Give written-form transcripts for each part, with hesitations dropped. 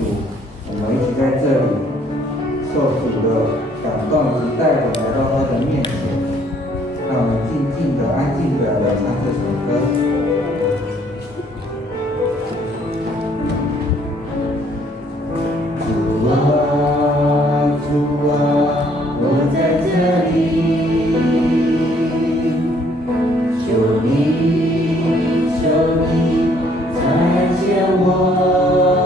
主，我们一起在这里受主的感动以及带领来到他的面前，让我们静静的、安静的来唱这首歌。主啊，主啊，我在这里，求你，求你再见我。主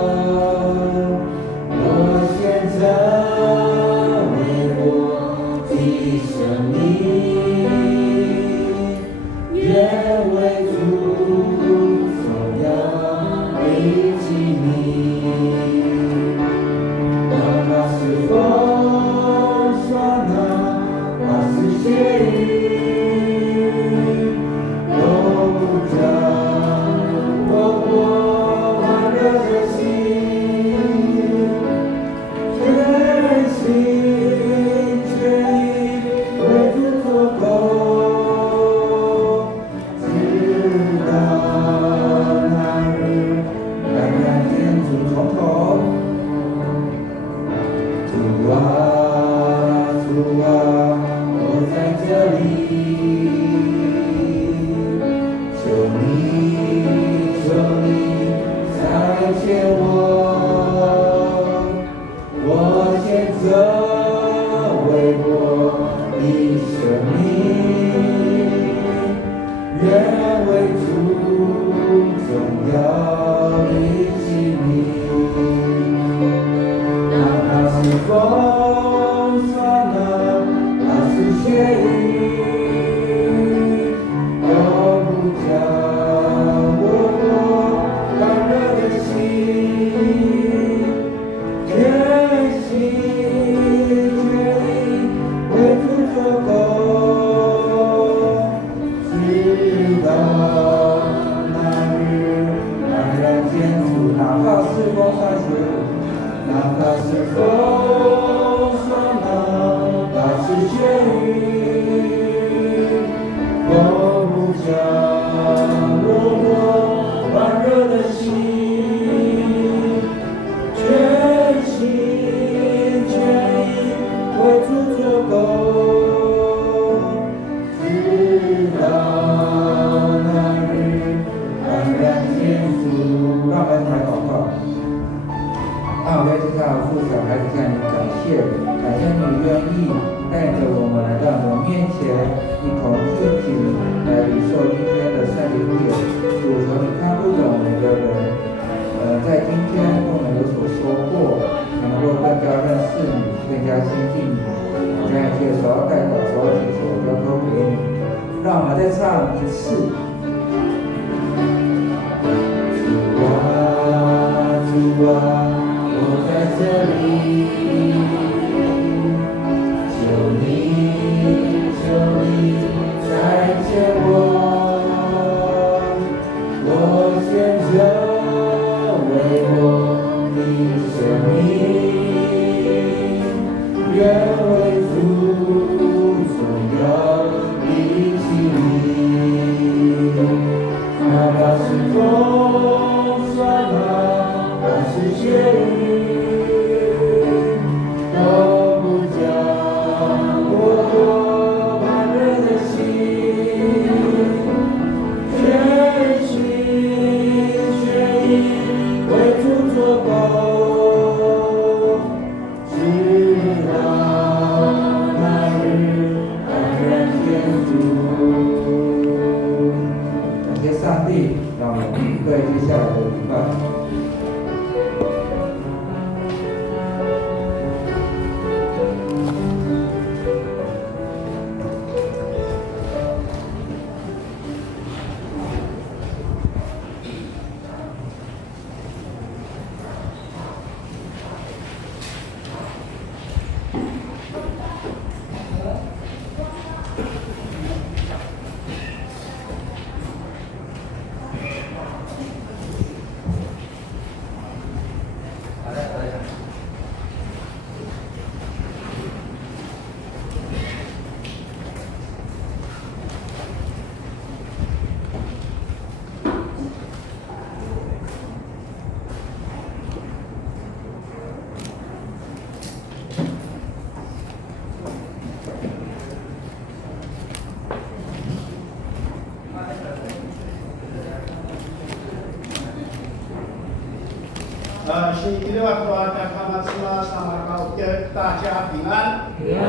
星期六大家看嘛，是嘛，上马高给大家平安。平安。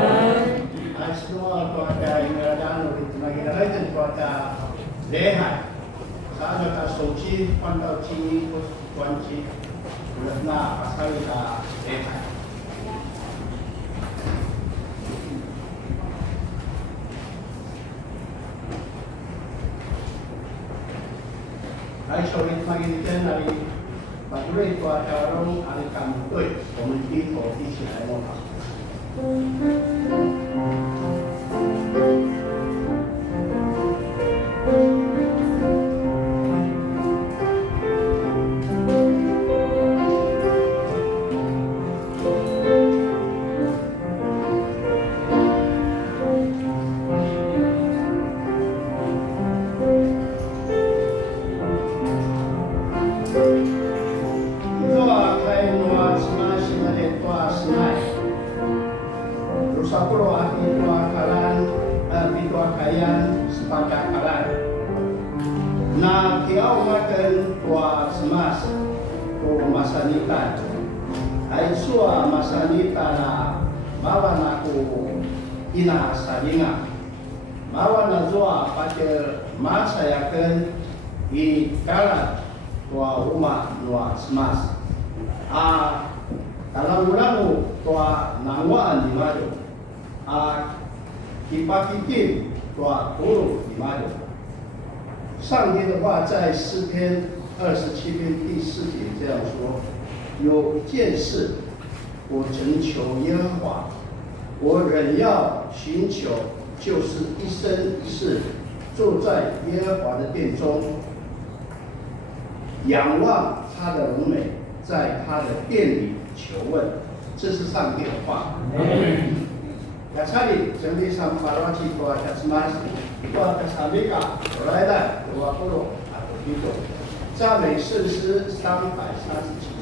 还是嘛，大家因为大家努力，那个来阵大家厉害，啥叫他手机换到机关机，那把他给他厉害。还手里那个在那里。把主任抓交通安全队，我们低头一起来弄好。ina salinga mawa na zoa pada masa ya kan I kala tua uma nua smas dalam ulamu tua nangwaan di maju kipakitin tua guru di maju 上帝的话在诗篇27篇第4节这样说：有一件事，我曾求耶和华，我仍要寻求，就是一生一世坐在耶和华的殿中，仰望他的荣美，在他的殿里求问。这是上帝的话。Ya cari jadi sampai wajib buat kasmas, buat kasamika, berada 20 atau gitu. 赞美圣诗337首。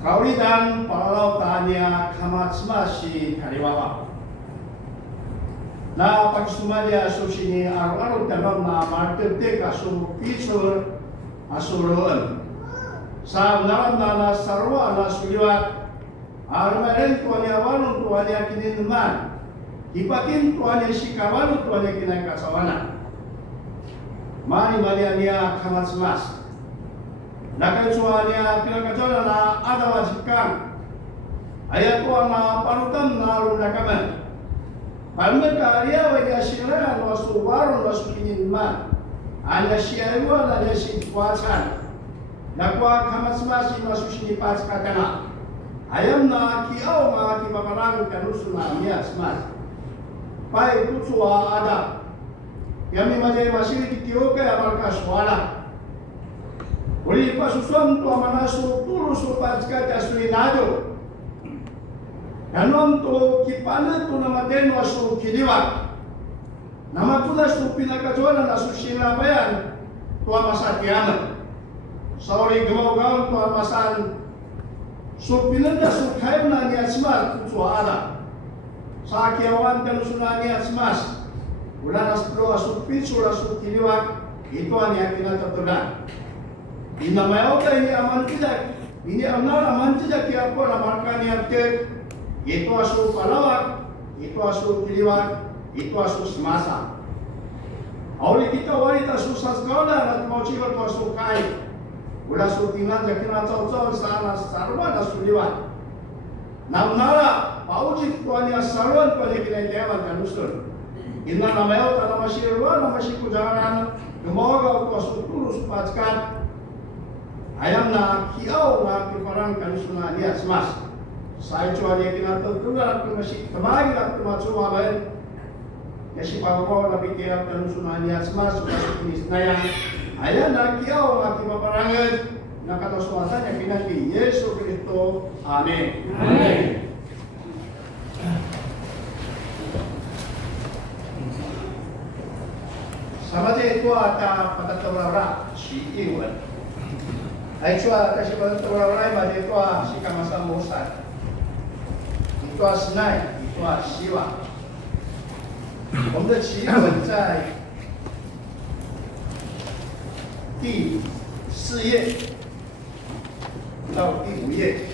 Kaulitan palautannya kamatsimasi kaliwawa. Na pagsumalia susini araw-araw tanong na martirte kaso pisor asuroon. Sa naram na sarwa na suliwat armaren tuanya walong tuanya kininuman. Ipakin tuanya si kawalo tuanya kinakasawana. Mani-mani niya kamatsimas. Nakatsuanya pinakajola na adawa sikang ayat ko na panutan na runakaman palmeka ariya waya sira no suwaro no sukinman anya shiaiwa na nesi kwasan nakwa kamasmasi no sushini pas katana ayam na kiao ma kipaparang kanusuna miya smas pai kutsua ada yami majai masiri kioke amarka swala Uli pasusuan tua manasu tulu supaya kata suinado. Ganon to kipana to namatay no asu kiliwat. Nama tu na su pinakajualan asu sinabayan to masatiaman. Sorry gaw to masan su pinanda su kayo na ni asmas tu ada. Sa kiawan kan sunani asmas. Wala na pro asu piso asu kiliwat itu hanya kinatatulan. Inamayaw tayo ni aman tidak. Ini aman tidak kaya po na marka ni Abdel. Itu asu palawak, itu asu kiliwat, itu asu semasa. Awali kita wanita susah sekolah at mau cibat to asu kai. Wala su tinan ja kinataw sana sarwa na su liwat. Namnara pauji to ani asarwan pali kinaidewan kanusun. Inna namayaw ta na masirwa na masikujaran. Gumawa ko asu tulus packat. Ayam na kiaw na kiparang kanusuna niya smas. Sa ito niya kinatagtunan at masih kamagi at tumatsuwaban. Kasi pagkawa na pikirang kanusuna niya smas. Sukas na yan. Ayan na kiaw na kipaparangan. Nakatasuatan niya pinati Yesu Kristo. Amen. Amen. Sama ito at patatawara si Iwan. Ay chua kasi patatawara ba dito si Kamasamusan. Ito Sinai, ito Siwa. 我们的祈文在第4页到第5页，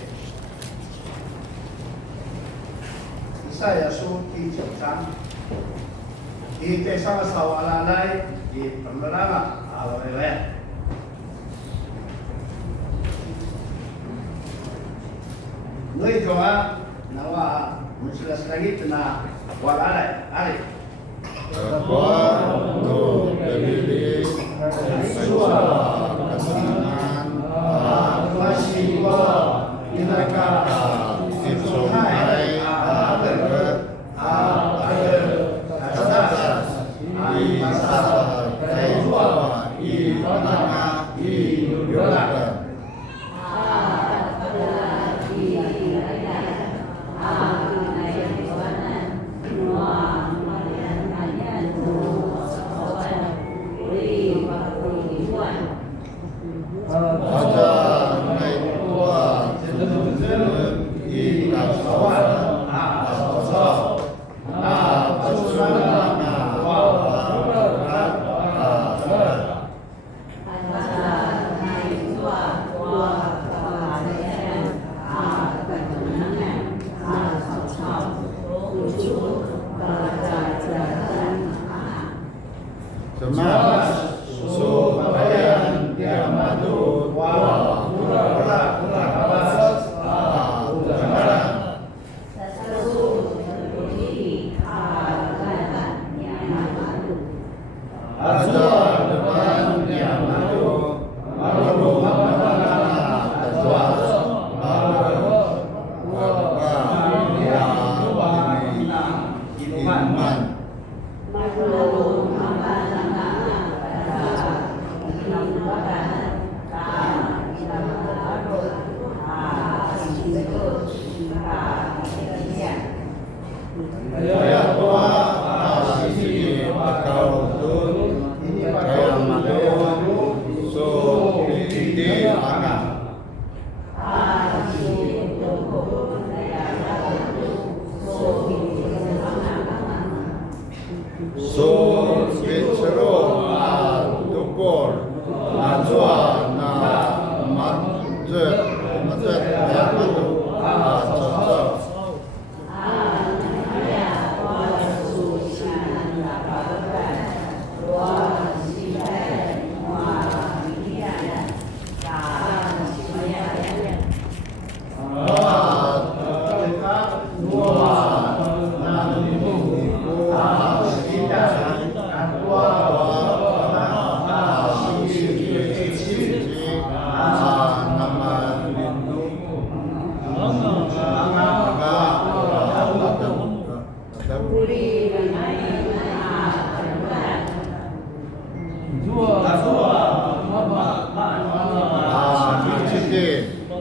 以赛亚书第9章，di sama-sama alalay di pemberangan awal-awal. Nui doa nawa menjelas lagi tena walalay, ari. Untuk berdiri sesuai kesenangan masih mereka disungai adat atas di saat kedua di tengah di Yordan.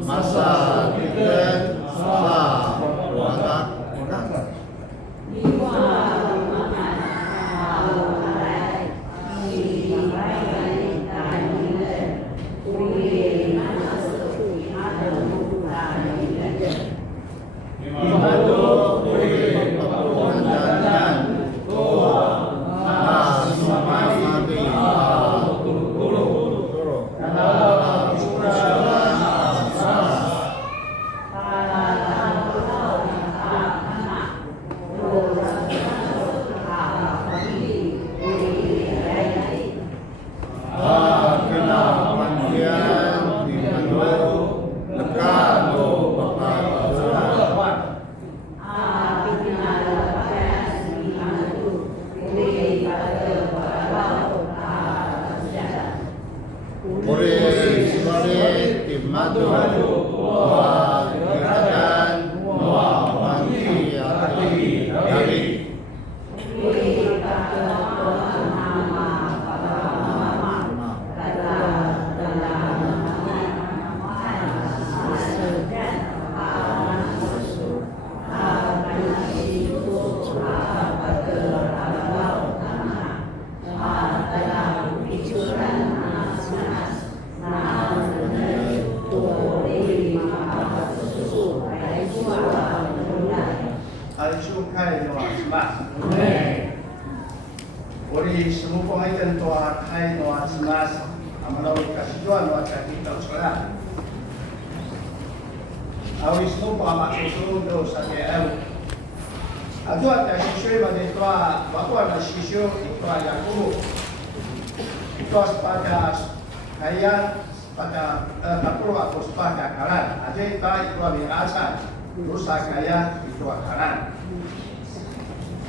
Masa kita sah, watak 大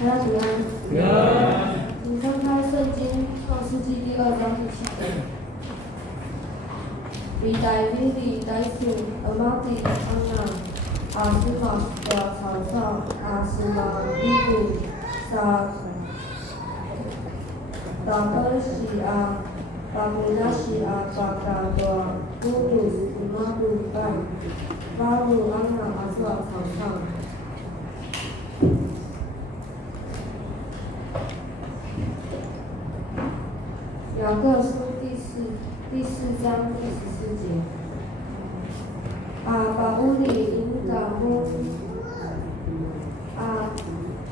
家平安。请翻开圣经创世纪第2章第7节。历代利代数阿玛蒂安娜阿斯玛的草上阿斯玛利古萨达尔西阿巴古纳西阿巴嘎多古鲁斯马杜拜巴鲁安娜阿斯瓦草上。雅各书第4章第14节。把屋里引导木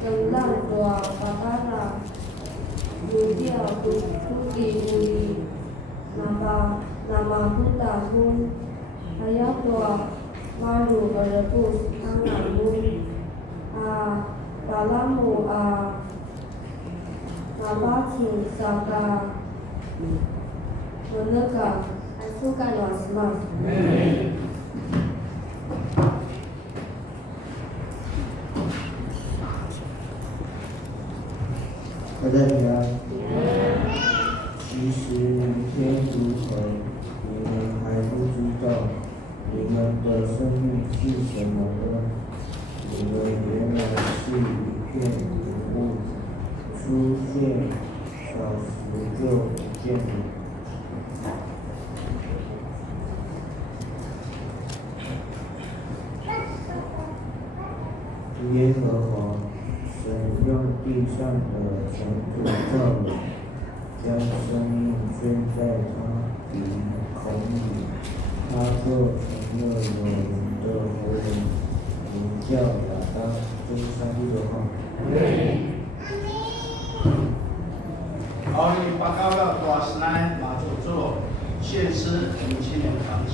更让多巴巴拉不掉不地不里nama punta pun ayat doa malu berebus anakmu balamu nabatu saka menegak asukan wasmas. 大家平安。其实明天如何，你们还不知道。你们的生命是什么呢？你们原来是一片云雾，出现少时就不见了。耶和华神用地上的尘土造人，将生命圈在他鼻孔里，他做成了有人的活人，名叫亚当。这是上帝的话。好，你报告了多少呢？马祖做献诗明青年长期。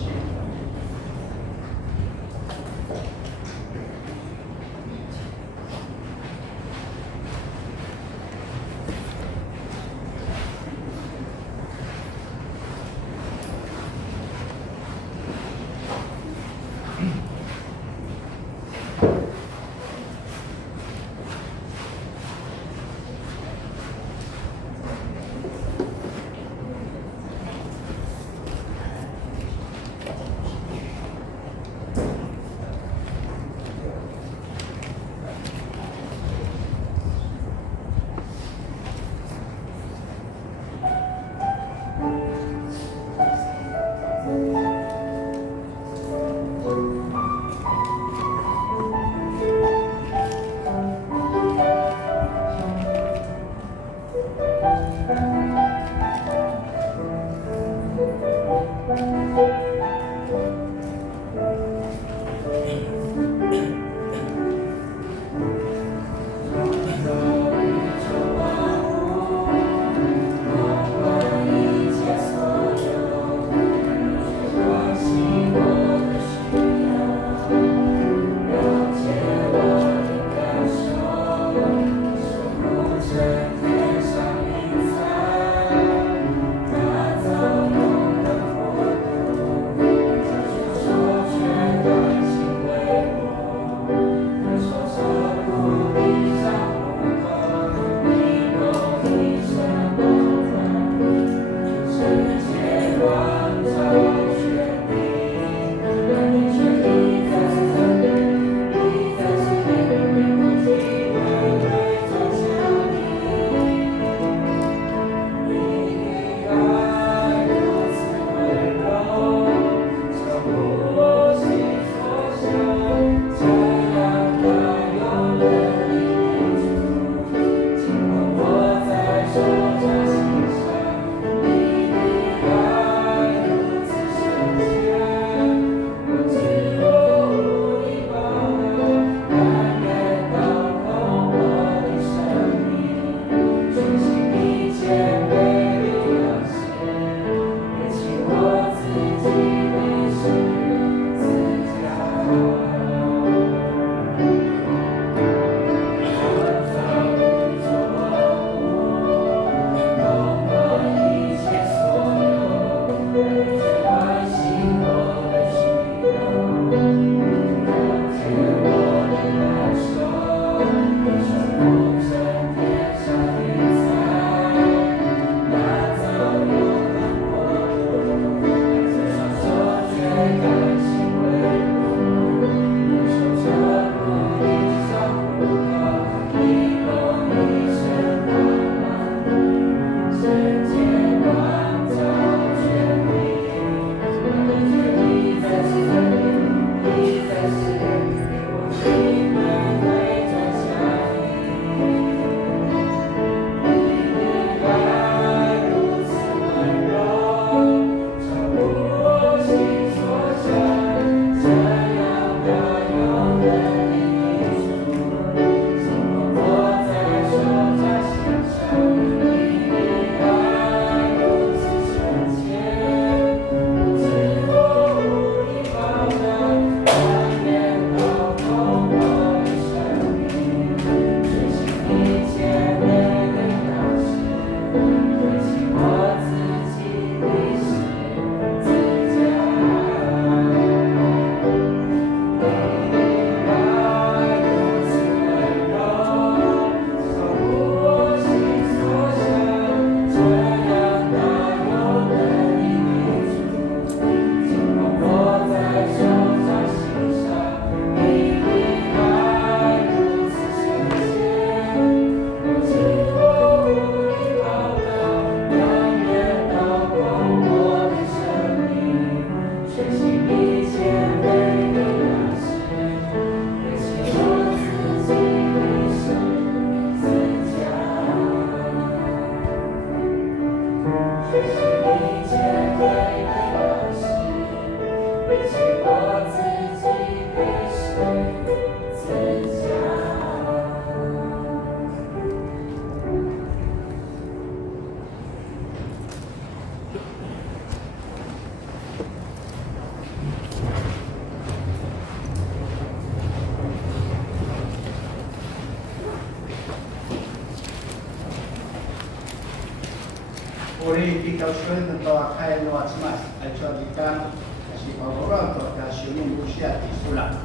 我哋比较顺的到开诺什么，来做一干，是包括了做个修用不需要技术了。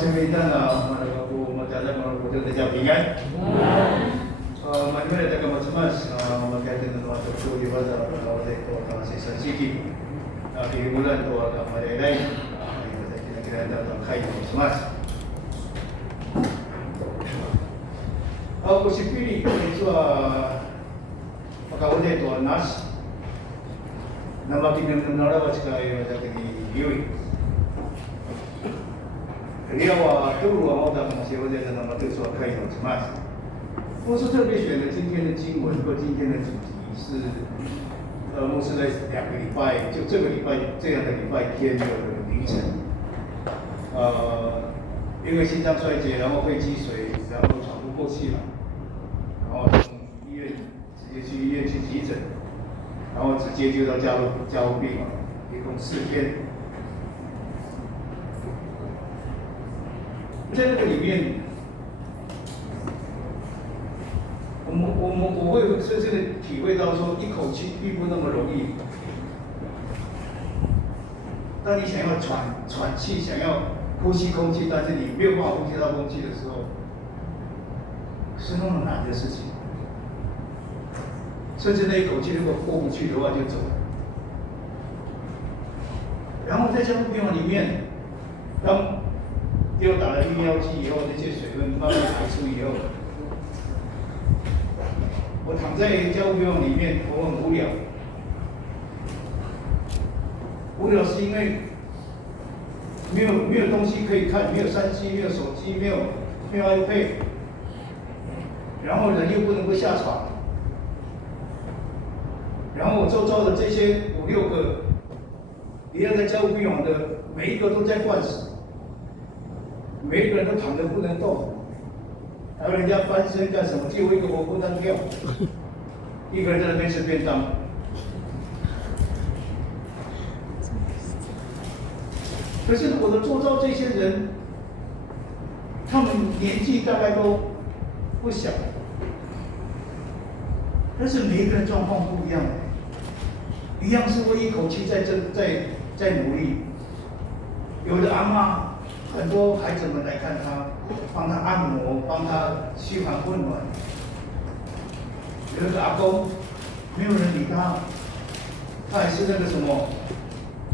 Sembilan macam kita jawab ingat. Mana ada macam-macam macam dengan waktu tu di bazar kalau itu akan sensitif. Di bulan tu akan melalui kira-kira ada kait macam-macam. Aku sipili itu pagkawan itu nas. Nama kita menara baca kaya jadi liui. Dia都我的某些问题那么对说可以有什么？牧师特别选的今天的经文和今天的主题是，牧师在2个礼拜，就这个礼拜这样的礼拜天的凌晨，因为心脏衰竭，然后肺积水，然后喘不过气了，然后从医院直接去医院去急诊，然后直接就到加护病房，一共4天。在这个里面，我会深深的体会到说，一口气并不那么容易。当你想要喘气，想要呼吸空气，但是你没有办法呼吸到空气的时候，是那么难的事情。甚至那一口气如果过不去的话，就走了。然后在加护病房里面，当又打了泌尿剂以后，那些水分慢慢排出以后，我躺在加护病房里面，我很无聊。无聊是因为没有东西可以看，没有3C，没有手机，没有 iPad， 然后人又不能够下床，然后我周遭的这些5、6个一样在加护病房的，每一个都在灌死。每一个人都躺着不能动，还有人家翻身干什么？就一个活蹦乱跳，一个人在那边吃便当。可是我的周遭这些人，他们年纪大概都不小，但是每一个人状况不一样，一样是为一口气在努力。有的阿嬷很多孩子们来看他，帮他按摩，帮他嘘寒问暖；有一个阿公没有人理他，他还是那个什么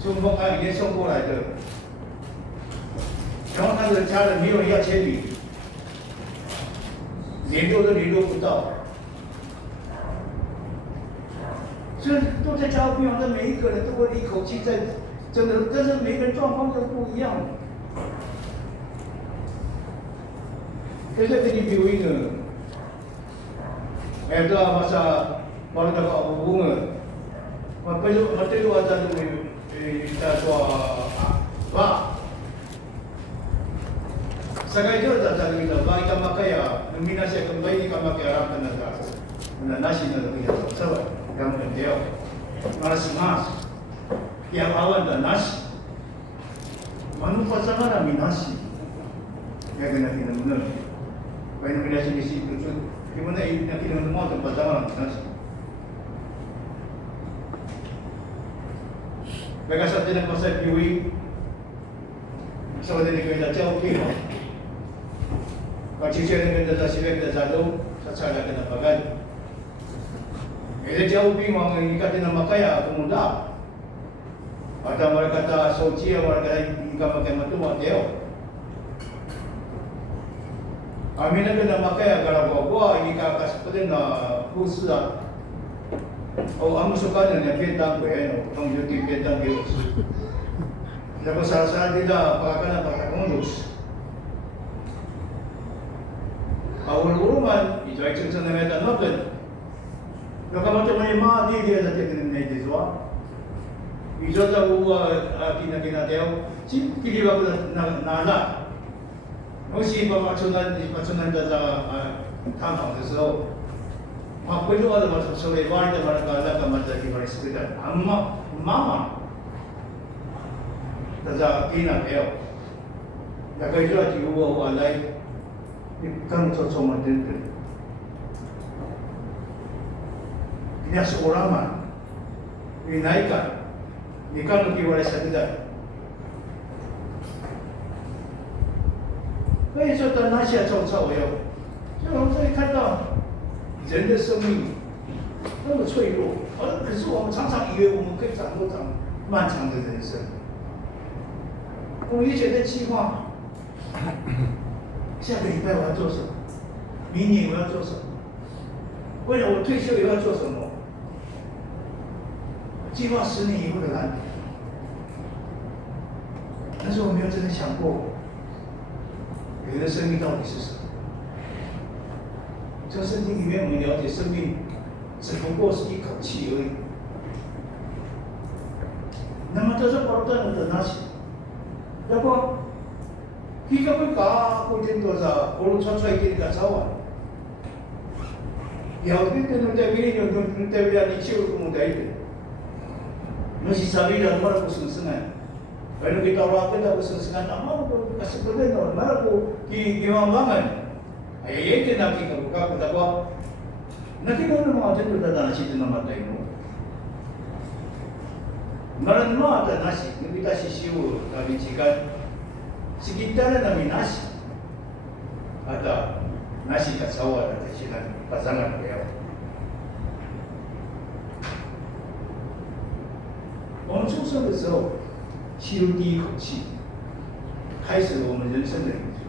春风阿姨送过来的。然后他的家人没有人要签名，联络都联络不到，所以都在交病房，但每一个人都会一口气在，真的，但是每个人状况都不一样。可是跟你比为呢，itu masa baru dapat bunga. Mata tu ada tu kita tua. Sekarang dah ada kita bagi kita makaya, minasya kembali kita makaya orang tenaga. Mana nasi nak kita sebab yang penting. Nasi mas, tiap awal dah nasi. Manu pasangan ada nasi. Yang kena kita benar. Kalau minasya di situ tu, gimana nak kita mau tempat pasangan nasi. Mereka saat ini pasal piwi, saat ini kita jauh piwi. Kalau cuci dengan kita sibuk kita jatuh, secara kita bagai. Kita jauh piwi orang ini kata nama kaya pemuda. Ada mereka kata suci, mereka kata ikan pakai matu matiau. Amin kena makai kalau gua ini kakak seperti na khusus. Oh, kamu suka dengan bintang bereno, tong jadi bintang bius. Jadi salah tidak pakai kondus. Awal uruman itu aja cenderung ada noken. Kalau kamu cuma lima dia ada teknik ini juga. Itu tahu kina dia, si pilih waktu nada. Mesti pacunan dah tanam的时候。回头的话，所谓玩的那个嘛，在地方是的，妈，大家听了没有？那个就就我来，你刚做什么等等，人家是我拉嘛，你哪一个？你刚都给我来什么的？所以说，到那些种草有，就我们这里看到。人的生命那么脆弱，可是我们常常以为我们可以掌握漫长的人生。我们以前在计划，下个礼拜我要做什么，明年我要做什么，未来我退休以后要做什么，计划10年以后的蓝图。但是我没有真的想过，人的生命到底是什么？这圣经里面我们了解，生命只不过是一口气而已。那么这是保罗的那些，要不kita pun kah kucing tu sah, kalau cuaca ini tak cawan. Ya, kita nanti bini nanti bila dicium kemudian itu, masih sabi dah mana pusing-pusingan. Kalau kita orang kita pusing-pusingan, apa tu kasih benda, mana tu gimana? Ayat itu nak kita buka kita buat. Nanti kalau mau jadi kita dah nasi tu nama tahu. Maran mau ada nasi, kita sisiu kami cikan. Sekitar kami nasi. Ada nasi kacauan ada cikan pasangan beliau. 我们出生的时候，吸入第一口气，开始了我们人生的旅途。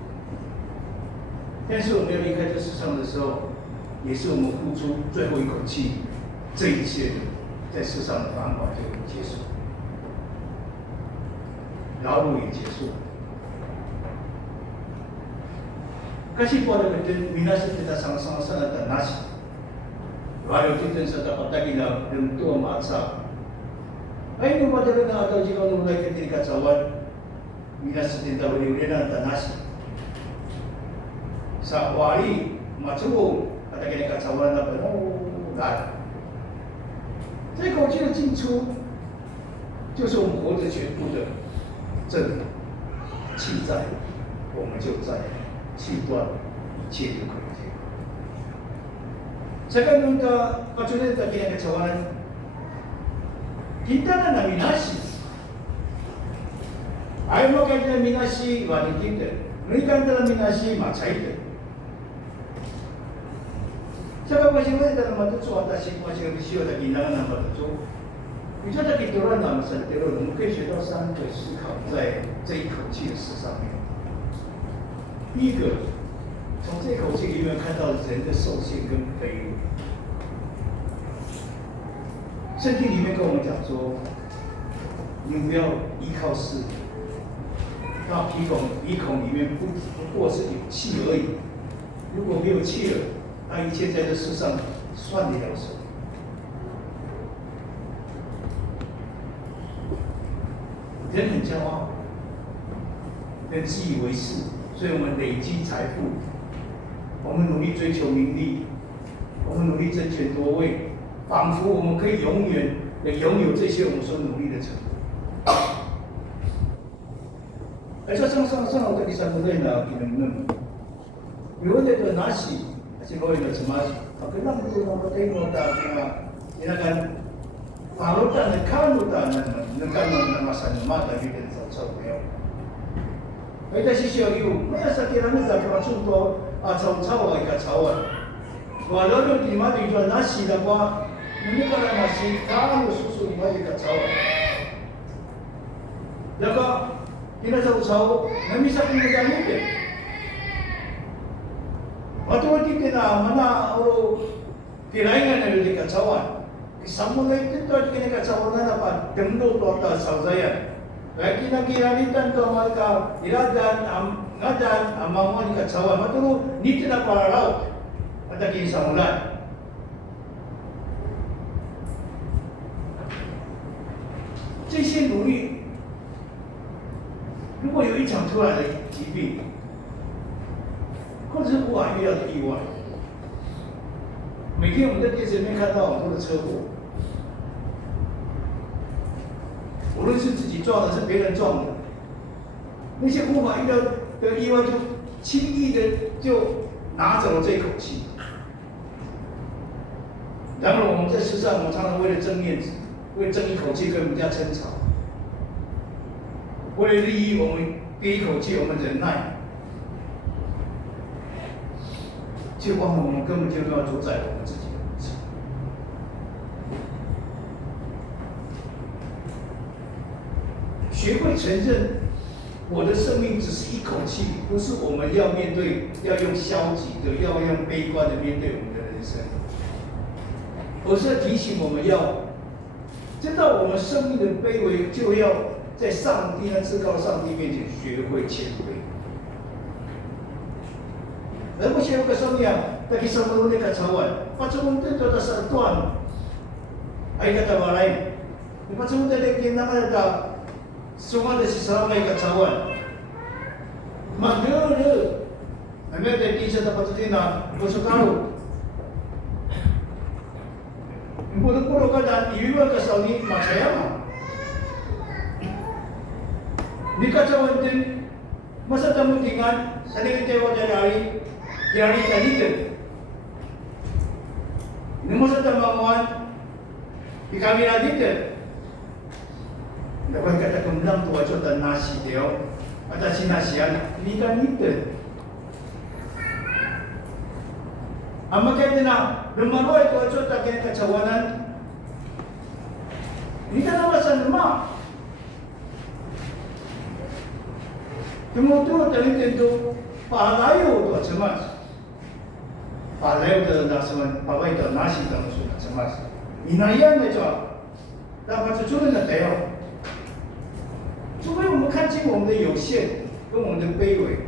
但是我们要离开这世上的时候，也是我们付出最后一口气，这一切的在世上的繁华就结束，劳碌也结束。Kasi po ada betul minasa kita sama-sama ada nasi. Walau kita sudah dapat kita bentuk maksa. Ayat pada kita atau jika mulai ketika cawan minasa kita boleh ada nasi. Sa wali macam kata kita cawan apa? Oh, dah. 这口气的进出，就是我们活着全部的真理。气在，我们就在。气断，一切就可以结果。Sekarang kita kacaunya kita kena kecauan. Kita nak minasi. Ayat mau kita minasi wajib kita. Mereka dalam minasi macam itu. Sebab masih dalam mata tu atas masih bersih ada inang nama tu. 你觉得你丢了哪么深丢了？我们可以学到3个思考在这一口气的事上面。第一个，从这口气里面看到人的受限跟卑微。圣经里面跟我们讲说，你不要依靠势力，那鼻孔里面不过是有气而已。如果没有气了，那一切在这世上算得了什么？人很骄傲，人自以为是，所以我们累积财富，我们努力追求名利，我们努力争权夺位，仿佛我们可以永远的拥有这些我们所努力的成果。而且上我跟你三个人呢，你们有那个拿起，而且我有什么，可能不能我听我的你那个。Parutan na kanutan na kanon na masanumata bitin sa sabayaw. Ay kasi siya yung may sa kiramin na kamatsunto at saw-saw ay katsawan. Wala yung timado yung nasi na ba hindi ka na nasi kano susunod ay katsawan. Daga kinasaw-saw namisa kong nagamit eh. Matuwa kita na mana o kiraingan na yung katsawan. Samulai itu kini kacawana dapat demdo total sauzaya. Lagi nagiralitan to mereka iradan ngadan amangon kacawan matulu ni tidak pararau ada kini samulan. 这些努力，如果有一场突然的疾病，或者是无法预料的意外，每天我们在电视里面看到很多的车祸。无论是自己撞的，是别人撞的，那些无法预料的意外，就轻易的就拿走了这一口气。然而我们在世上，我们常常为了争面子，为了争一口气跟人家争吵，为了利益，我们憋一口气，我们忍耐，就忘了我们根本就要主宰我们自己。学会承认，我的生命只是一口气，不是我们要面对，要用消极的，要用悲观的面对我们的人生，而是提醒我们要知道我们生命的卑微，就要在上帝和至高上帝面前学会谦卑。而不学会生命，但是生命的kacawan，pacungan itu ada satuan. Ay kata balay, pacungan dari kinakata. Semua ada sisa may kacawan. Magdulu, kami ada di sa tapat na pusukaro. Puro-puro ka dan iwiwa ka sa ni masayama. Di kacawan din, masa tamutingan, sa nagitewa dari tanitin. Ni masa tamamuan, di kami na dito. Dapat kata kembang tu wajib dan nasi dia, atau si nasian ni kan itu. Amma kaya na lumaroy tu wajib tak kena kacawanan. Ni kan alasan lemah. Kemudian tadi tentu palayo tu cemas. Palayo tu dah cemas, palayo tu nasi tu sudah cemas. Inayan tu dapat cucuran tu dia. 除非我们看清我们的有限跟我们的卑微，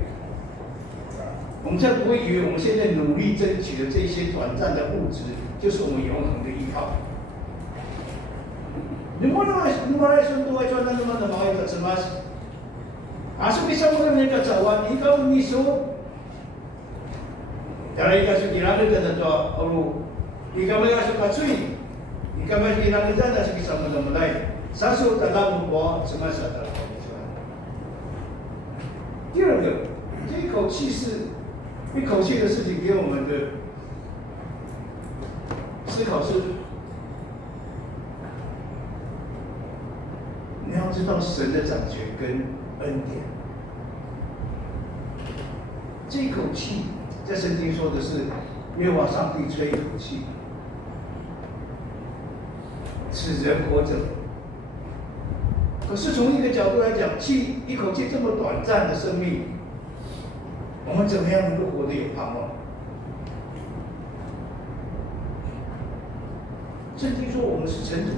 我们才不会以为我们现在努力争取的这些短暂的物质，就是我们永恒的依靠。Lumulai suntuay sa naman ng mga ikatsimas. Aso bisa mo rin ikatawan, ikaw miso. Dari kaso kinamit na ito, ikaw may aso katsui, ikaw may kinamit na sa kisang mulay. Saso talang mo sa masa talaga. 第二个，这一口气是一口气的事情给我们的思考是，你要知道神的掌权跟恩典。这一口气，在圣经说的是，耶和华上帝吹一口气，使人活着。可是从一个角度来讲，一口气这么短暂的生命，我们怎么样能够活得有盼望？圣经说我们是尘土，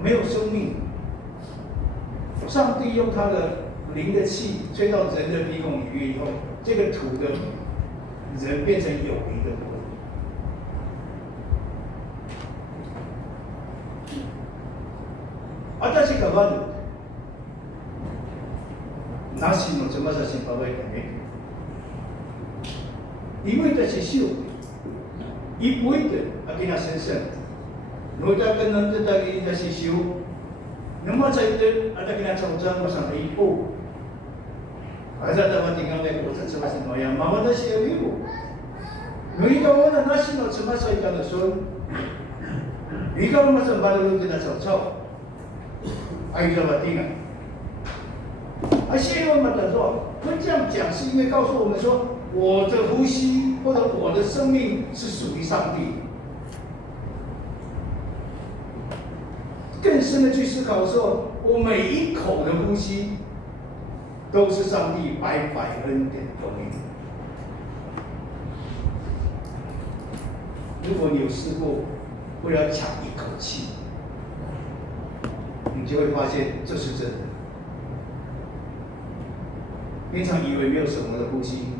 没有生命。上帝用他的灵的气吹到人的鼻孔里面以后，这个土的人变成有灵的活。但是个话，那是侬怎么才先把它改变？因为这是修，伊不会的，给他身上，侬在跟人在那里在是修，那么在这ada给他操作masalah ibu，ada dapat tinggal di kota semasa noya, mama dah siap ibu. Noi kau mana nasi no semasa ikan sun, ikan masa baru kita cocok. 爱这么定啊！谢我们的说，会这样讲是因为告诉我们说，我的呼吸或者我的生命是属于上帝。更深的去思考的时候，我每一口的呼吸都是上帝白白恩典的供应。如果你有试过，为了抢一口气，你就会发现这是真的。平常以为没有什么的呼吸，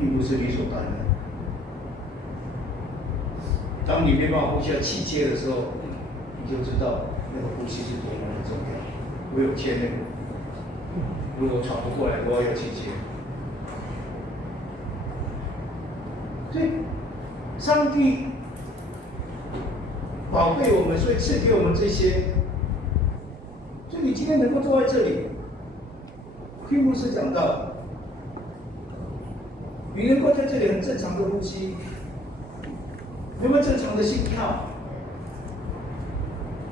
并不是理所当然。当你没办法呼吸到气切的时候，你就知道那个呼吸是多么的重要。我有切那个，如果喘不过来，我要有气切。所以，上帝宝贝我们，所以赐给我们这些。所以你今天能够坐在这里，并不是讲到你能够在这里很正常的呼吸，有没有正常的心跳，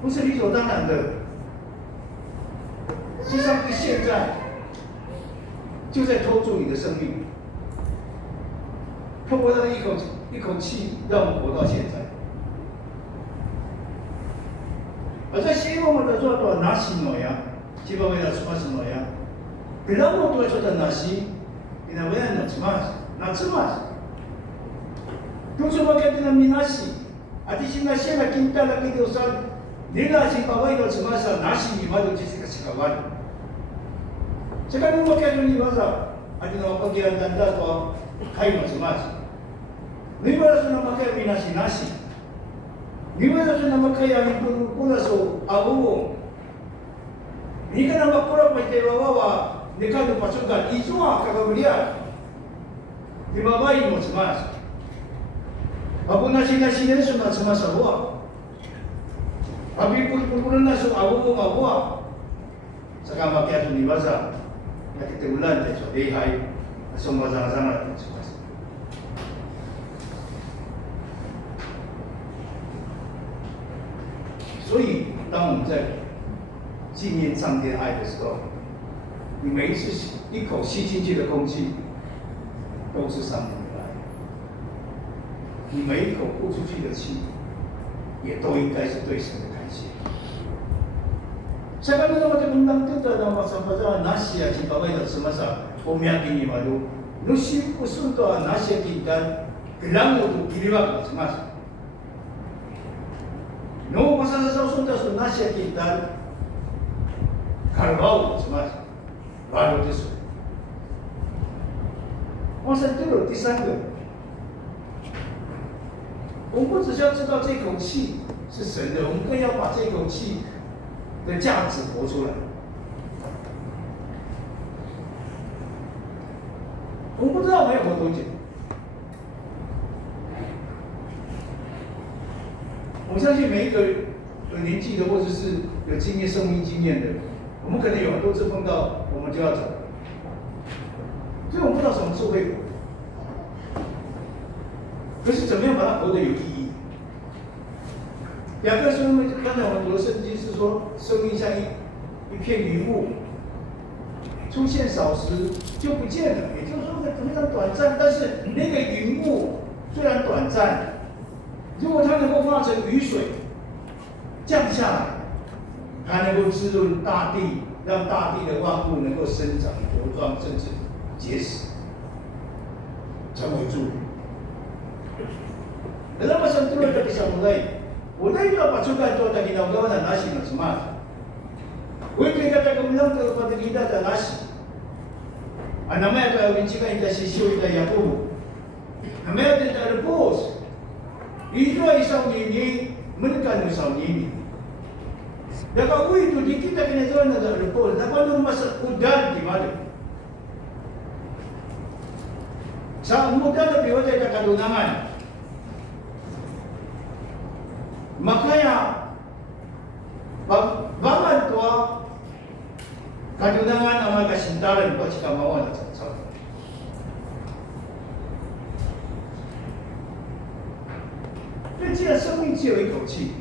不是理所当然的。是上帝现在就在拖住你的生命，透过他的一口气，让我们活到现在。而在西方的说到哪些诺呀，西方为了什么什么呀？别人我都说的哪些，你那为了哪什么？哪什么？都是我给的米哪些？di sini saya kita lagi dosa, dia si bawah itu semasa nasi ni baru jadi kesekawan. Sekarang mau kaya ni masa, ada nama bagian tanda tu kai macam-macam. Ni baru sudah pakai nasi. Ni baru sudah pakai yang pula so abu. Ni kan nama pura pakai bawa, ni kan pasukan izua kagak di bawah ini macam-macam. Aku nasi dia sudah semasa buah. Tapi pun nasi abu buah. Sekarang pakai tu ni baza. Ya kita ulang tu dia hai semua sama-sama semua. 所以，当我们在纪念上帝的爱的时候，你每一次一口吸进去的空气，都是上帝的爱；你每一口呼出去的气，也都应该是对神的感谢。Sekarang kita mengundang kita dalam masa-masa nasi yang kita bayar semasa pemimpin ini malu, nusi usul tu nasi kita gelang itu dilihat semasa. No masa-masa usul tu nasi kita karbau semasa, baru itu. Masa itu 第三个，我们不只是要知道这口气是神的，我们更要把这口气的价值活出来。我们不知道我们要活多久，我相信每一个有年纪的或者是有经验、生命经验的，我们可能有很多次碰到，我们就要走，所以我们不知道什么时候会活。可是怎么样把它活得有意义？雅各书刚才我们读的圣经是说，生命像一片云雾，出现少时就不见了，也就是说非常短暂。但是那个云雾虽然短暂，如果它能够化成雨水降下来，它能够滋润大地，让大地的万物能够生长茁壮，甚至结实，成为祝福。那么生出来的小mulai，我那要把出来做的kita gawa na nasi na semua. Woi kata kemudian kepada kita dan nasi. Namanya kalau bincang kita sisyo kita Yakob. Namanya kita rebus. Itu isau ini menekan isau ini. Dan kalau itu di kita kena jual nak rebus. Dan kalau masa udan di mana? Sa muda lebih wajib kita kadunangan. Makanya bangan tua kadunangan amal kasintaran buat jika mawan dan cakap. Jadi既然生命只有一口气，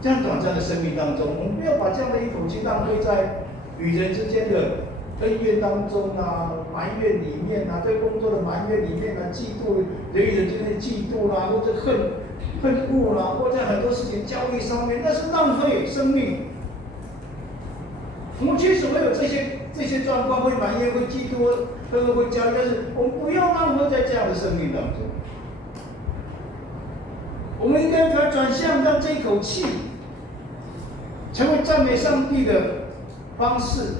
这样短暂的生命当中，我们不要把这样的一口气浪费在与人之间的恩怨当中啊，埋怨里面啊，对工作的埋怨里面啊，嫉妒人与人之间的嫉妒啦，或者恨恶啦，或者很多事情交易上面，那是浪费生命。我们确实会有这些状况，会埋怨、会嫉妒、会交易，但是我们不要浪费在这样的生命当中。我们应该把它转向，让这一口气成为赞美上帝的方式。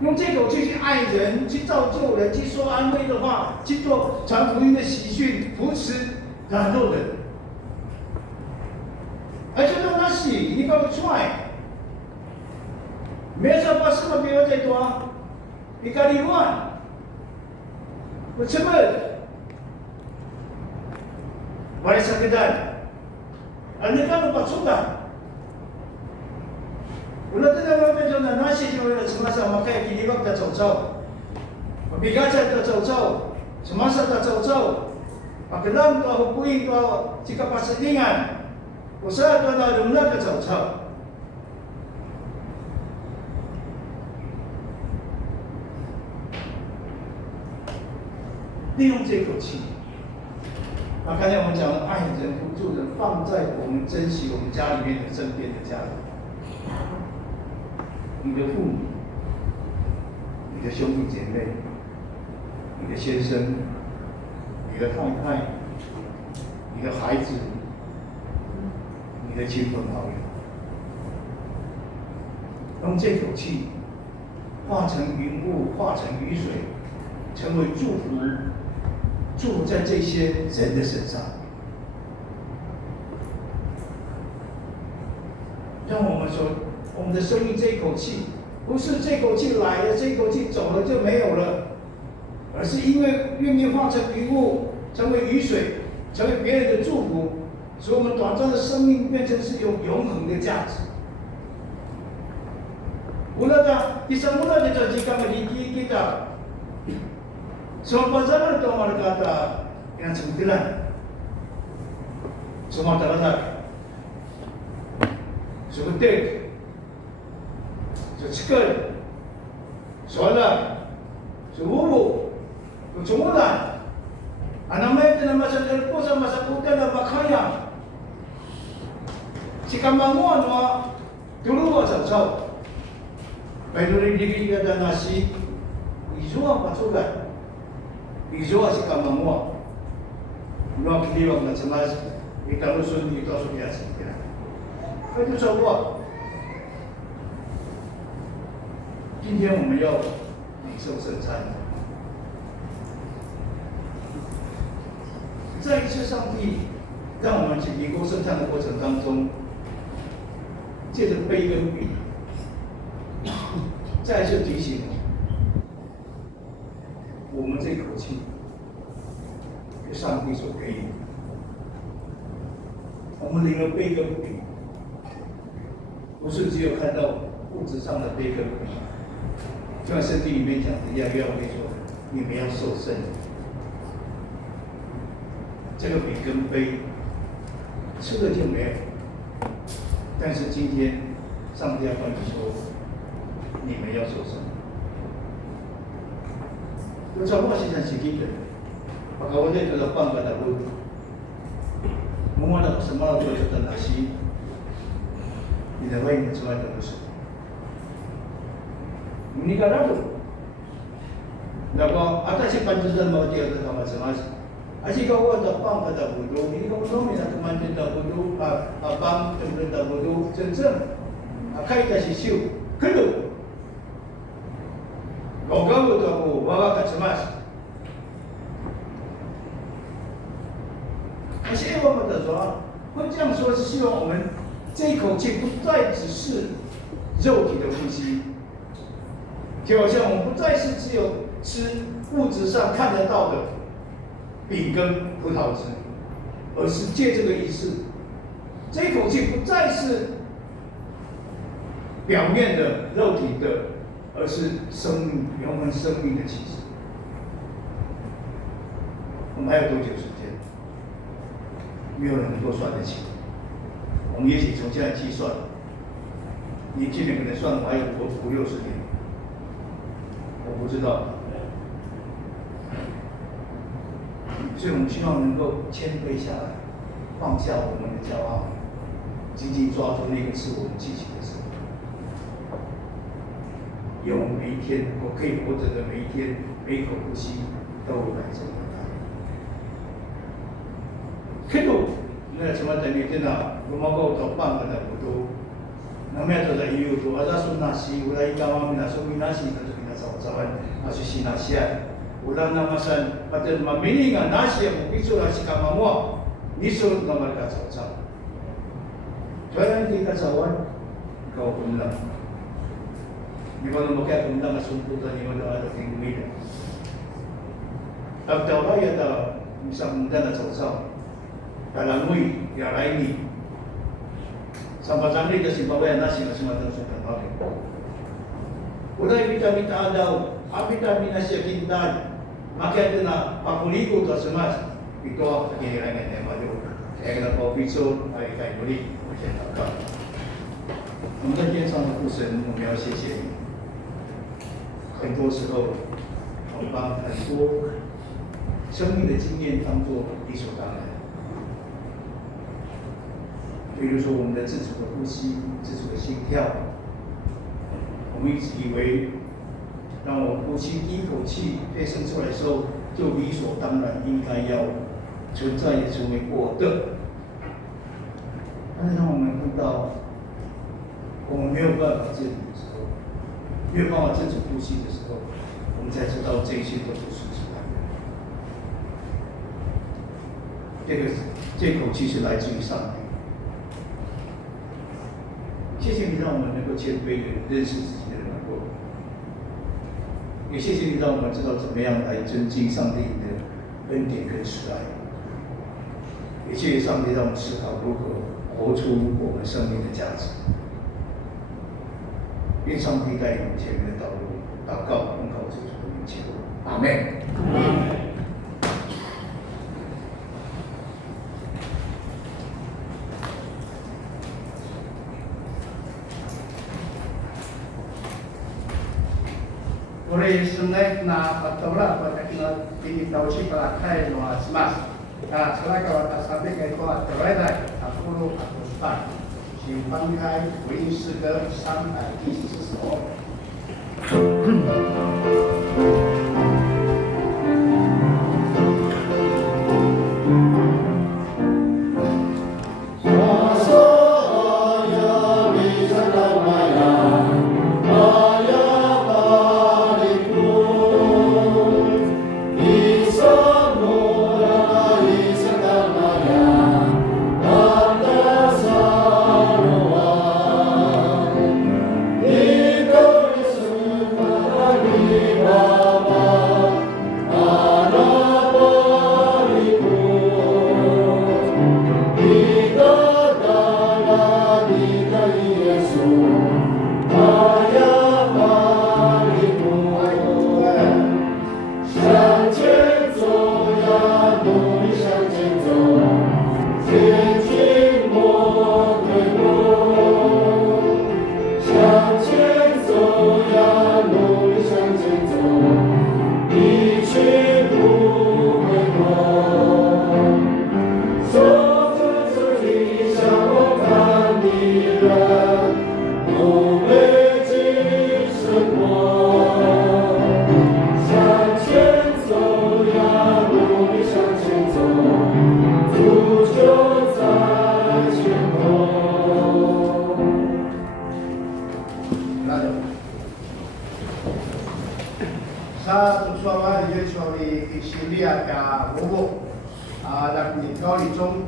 用这口气去爱人，去造就人，去说安慰的话，去做传福音的喜讯，扶持软弱的人。而且让他洗，你搞不出来。没说把什么比我再多，你搞你万，我成本，我来想个蛋，你搞不出来。Ulah tu dah macam mana nasi juga semasa makan kini bak dah cocok, bigaja dah cocok, semasa dah cocok, pakalam tu hukui tu jika pasedingan, usaha tu dah rumah dah cocok. 利用这口气，刚才我们讲了爱人、扶助人，放在我们珍惜我们家里面的身边的家人。你的父母、你的兄弟姐妹、你的先生、你的太太、你的孩子、你的亲朋好友，用这口气化成云雾，化成雨水，成为祝福，祝福在这些人的身上。让我们说。我们的生命这一口气，不是这口气来了，这一口气走了就没有了，而是因为愿意化成云雾，成为雨水，成为别人的祝福，使我们短暂的生命变成是有永恒的价值。Ulada kisah mula kita jika mendidik kita, semua pasangan itu mereka kata yang sembilan, semua terasa, sebetul. Sekian, soalan, sebubu, kecumuran, anamnya itu nama senderpo sama sakutan dan makaya. Si kambanguan wa dulu wa jauh. Baiklah diri kita dan nasi, izua pasukan, izua si kambanguan. Nak keliwak nak cemas, kita lusun kita sudah sekian. Itu coba. 今天我们要领受圣餐，再一次上帝让我们去领受圣餐的过程当中，借着杯跟饼，再一次提醒我们这口气是上帝所给予的。我们领了杯跟饼，不是只有看到物质上的杯跟饼。就像圣经里面讲的，亚约会说，你们要受圣灵。这个比跟杯吃了就没有，但是今天上帝要跟你说，你们要受圣灵。有时候我时常是记得，我这个半个的路，我那什么都有的那些，你的外面出来的不是，你看那个，那个私班主任mau dia tu sama sama. Asyik kau ada bang kata bodoh, ini kau belum ni nak kemana dah bodoh, abang tempat dah bodoh, censor, kai dah sisiu, kelu. Kau tu aku bawa kat cemas. Asyik我们的说，会这样说是希望我们这一口气不再只是肉体的呼吸，就好像我们不再是只有吃物质上看得到的饼跟葡萄汁，而是借这个仪式，这一口气不再是表面的肉体的，而是生命永恒生命的启示。我们还有多久时间？没有人能够算得清。我们也许从现在计算，年轻人可能算还有5、60年，我不知道。所以我们希望能够谦卑下来，放下我们的骄傲，紧紧抓住那个是我们记起的事。用每一天，我可以活着的每一天，每一口呼吸都来做它。看到那什么等于真的，我们够做半个的不多，那么就在有做，阿说那是，有来讲我们那说明那是，那就那早早晚，那是那些。Ulang namasan patel maminingan nasi yang bisu nasi kamamua nisul nomor kacawan. Jangan di kacawan kau kumlang. Di mana mereka kumlang asumputan di mana ada tinggi. Tapi apa ya dah bisa mudah nak cawan. Dalam mui yang lain ni. Sampai sampai ke Zimbabwe nasi nasi macam sudah pakai. Udah vitamin ada, vitamin nasi kintan. Maka itu nak pakuliku tu semua itu kehilangan yang baru. Yang nak bisu, ayat beri macam apa? 我们在天上的父神，我们要谢谢你。很多时候，我们把很多生命的经验当作理所当然。比如说我们的自主的呼吸、自主的心跳，我们一直以为。当我呼吸第一口气被生出来的时候，就理所当然应该要存在也成为我的。但是当我们碰到我们没有办法自理的时候，没有办法自主呼吸的时候，我们才知道这一切都不是自然的。这口气是来自于上帝。谢谢你让我们能够谦卑的认识自己的软弱。也谢谢你让我们知道怎么样来尊敬上帝的恩典跟慈爱。也谢谢上帝让我们思考如何活出我们生命的价值。愿上帝带领我们前面的道路。祷告，奉靠主的名求，阿们。Oleh sungai na patola pada kena ini tahu si pelakai no asmas. Setelah kau tak sampai ke kau terlewat, aku start. Simpan kai, beri segera sampai di sesuatu. Viva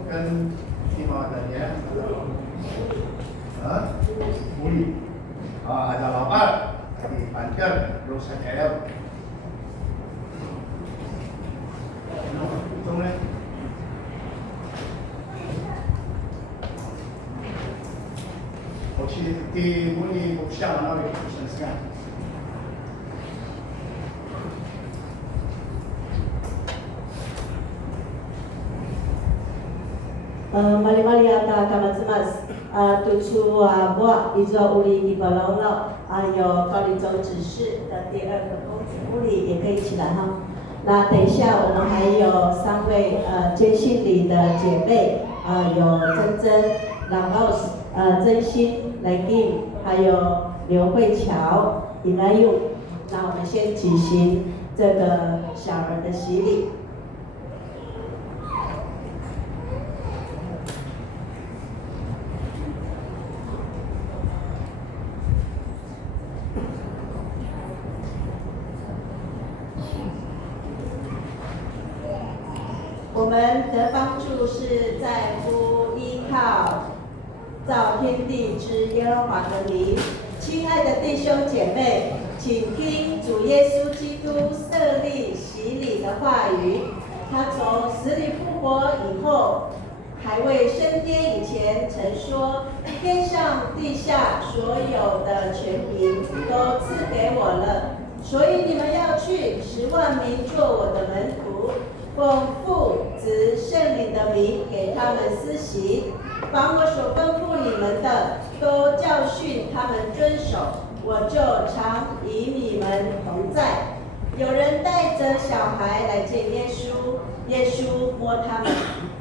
跟地方的人母语ada 8 di Banten Rosa Jaya 中呢我去的母语不像那位先生Mali-mali ata kamas-mas tutu buat Israel uli di Balaulau 有高林州指示的第2个公子屋里也可以起来哈。那等一下我们还有3位坚信里的姐妹有珍珍、Langos、真心、雷定，还有刘慧乔、尹来用。那我们先举行这个小儿的洗礼。我们的帮助是在乎依靠造天地之耶和华的名。亲爱的弟兄姐妹，请听主耶稣基督设立洗礼的话语。他从死里复活以后，还未升天以前曾说：天上地下所有的权柄都赐给我了，所以你们要去，使万民做我的门徒。奉父子圣灵的名给他们施洗，把我所吩咐你们的都教训他们遵守，我就常与你们同在。有人带着小孩来见耶稣，耶稣摸他们，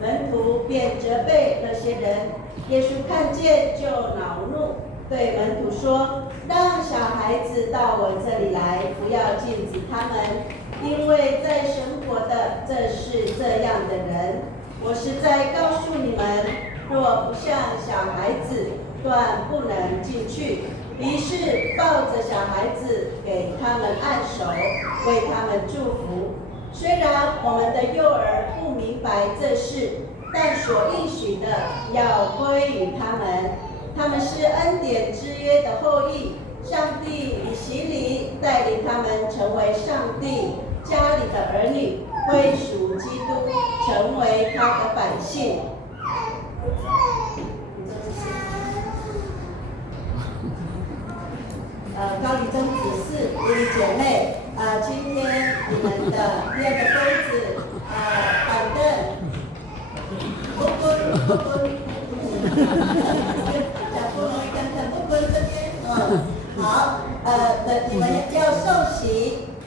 门徒便责备那些人。耶稣看见就恼怒，对门徒说：让小孩子到我这里来，不要禁止他们。因为在神国的这是这样的人，我实在告诉你们，若不像小孩子，断不能进去。于是抱着小孩子，给他们按手，为他们祝福。虽然我们的幼儿不明白这事，但所应许的要归于他们。他们是恩典之约的后裔，上帝以洗礼带领他们成为上帝家里的儿女，归属基督，成为他的百姓。高丽中指示弟兄姐妹，今天你们的第2个钩子，板凳，好，你们要受洗，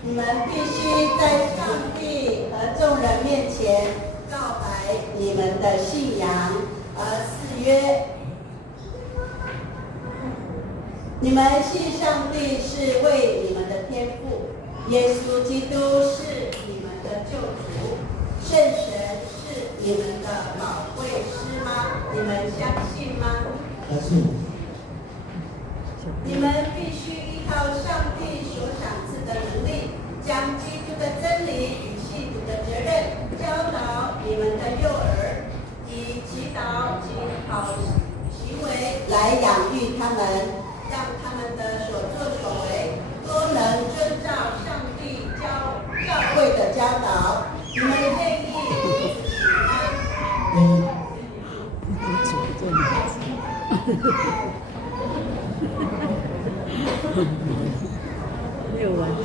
你们必须在上帝和众人面前告白你们的信仰，誓约。你们信上帝是为你们的天父，耶稣基督是你们的救主，圣神是你们的保惠师吗？你们相信吗？相信。你们必须依靠上帝所赏赐的能力，将基督的真理与信徒的责任教导你们的幼儿，以祈祷及好行为来养育他们，让他们的所作所为都能遵照上帝教会的教导。你们愿意如此行吗？没有完成。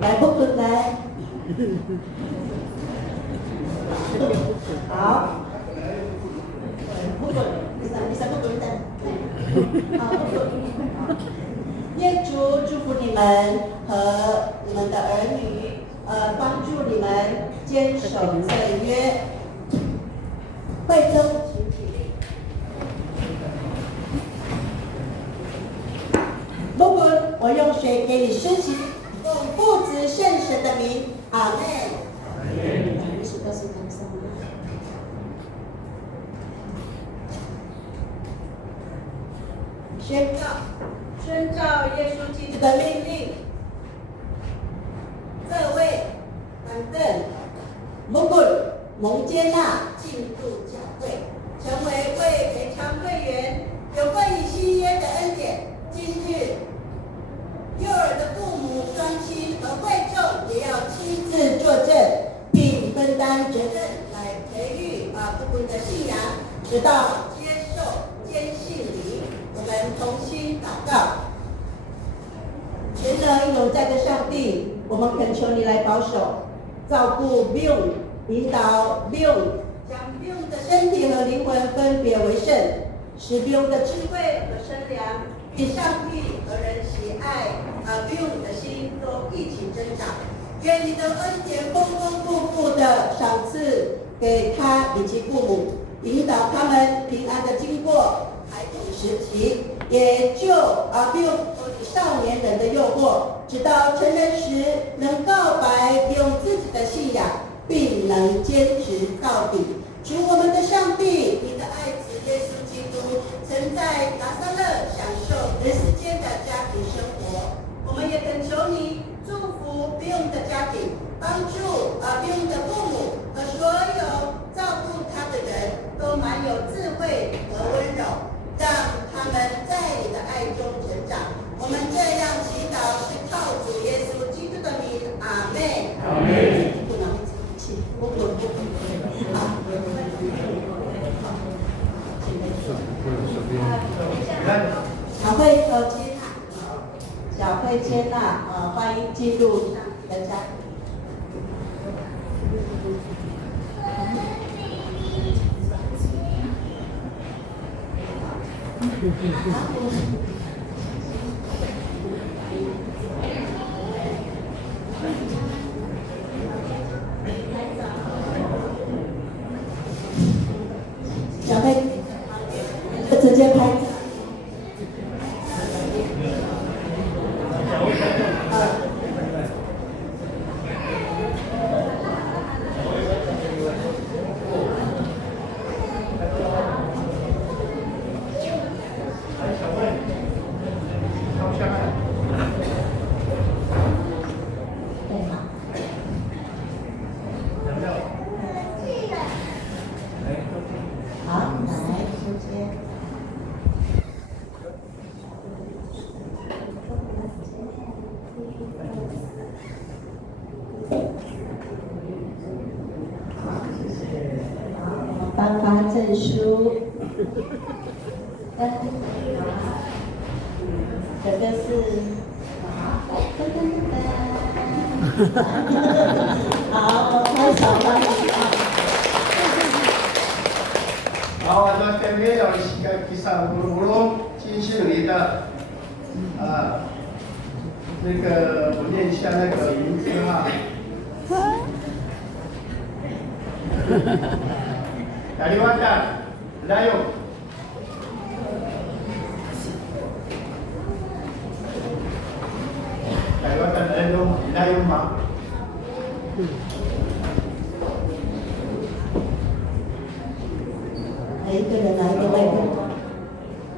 来，不准来。好。不准，bisa不准的。好，不准。愿主祝福你们和你们的儿女，帮助你们坚守这约。惠州，请起立。不管我用水给你施洗，奉父子圣神的名，阿门。宣告，遵照耶稣基督的命令，这位反正不管蒙接纳进入教会，成为会陪唱会员，有份于新约的恩典。今日幼儿的父母、双亲和会众也要亲自作证，并分担责任，来培育父母的信仰，直到接受坚信礼。我们同心祷告。全能永在的上帝，我们恳求你来保守、照顾 Bill， 引导 Bill， 将 Bill 的身体和灵魂分别为圣，使 Bill 的智慧和身量与上帝和人喜爱Bill 的心都一起增长。愿你的恩典丰丰富富的赏赐给他以及父母，引导他们平安的经过孩童时期，也救Bill少年人的诱惑，直到成人时能告白，用自己的信仰，并能坚持到底。主我们的上帝，你的爱子耶稣基督曾在拿撒勒享受人世间的家庭生活，我们也恳求你祝福不用的家庭，帮助不用的父母和所有照顾他的人都满有智慧和温柔，让他们在你的爱中成长。我们这样祈祷是靠主耶稣基督的名，阿们。阿们。不能气，不。小慧接纳，小慧接纳，欢迎进入上帝的家庭。小慧，直接拍。颁发证书，这个是，好，拍手吧。好，那下面要一个第三guru金信里的那个我念一下那个名字哈。Kalimantan, Melayu. Kalimantan Melayu mak.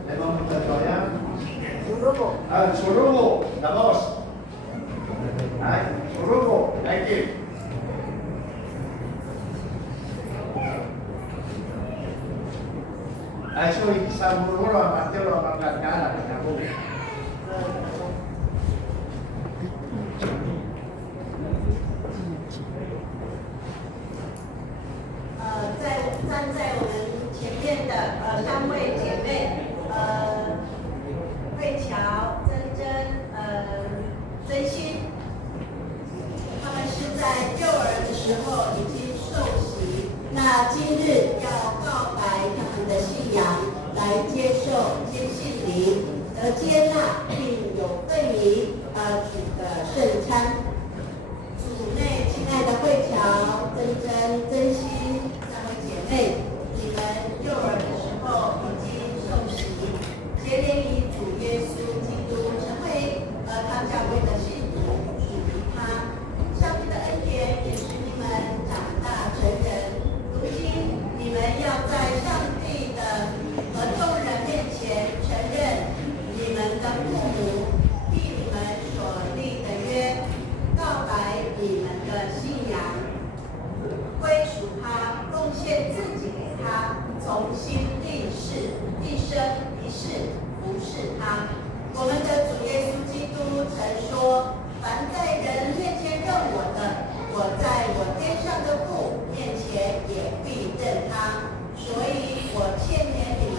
Memang kita doya. Suruh, Damos. Suruh, thank you. So isang muro ang matiro ang kagana ng ako. 站在我们前面的三位姐妹，慧乔、真心，她们是在幼儿的时候已经受洗，那今日要告白他们的信仰，来接受坚信礼，得接纳并有份于主的圣餐。主内亲爱的慧乔、真心三位姐妹，你们幼儿的时候已经受洗，结连于主耶稣基督，成为他教会的信徒，属于他。上帝的恩典也使你们长大成人。如今你们重新立世，一生一世服侍他。我们的主耶稣基督曾说：“凡在人面前认我的，我在我天上的父面前也必认他。”所以，我劝勉你们，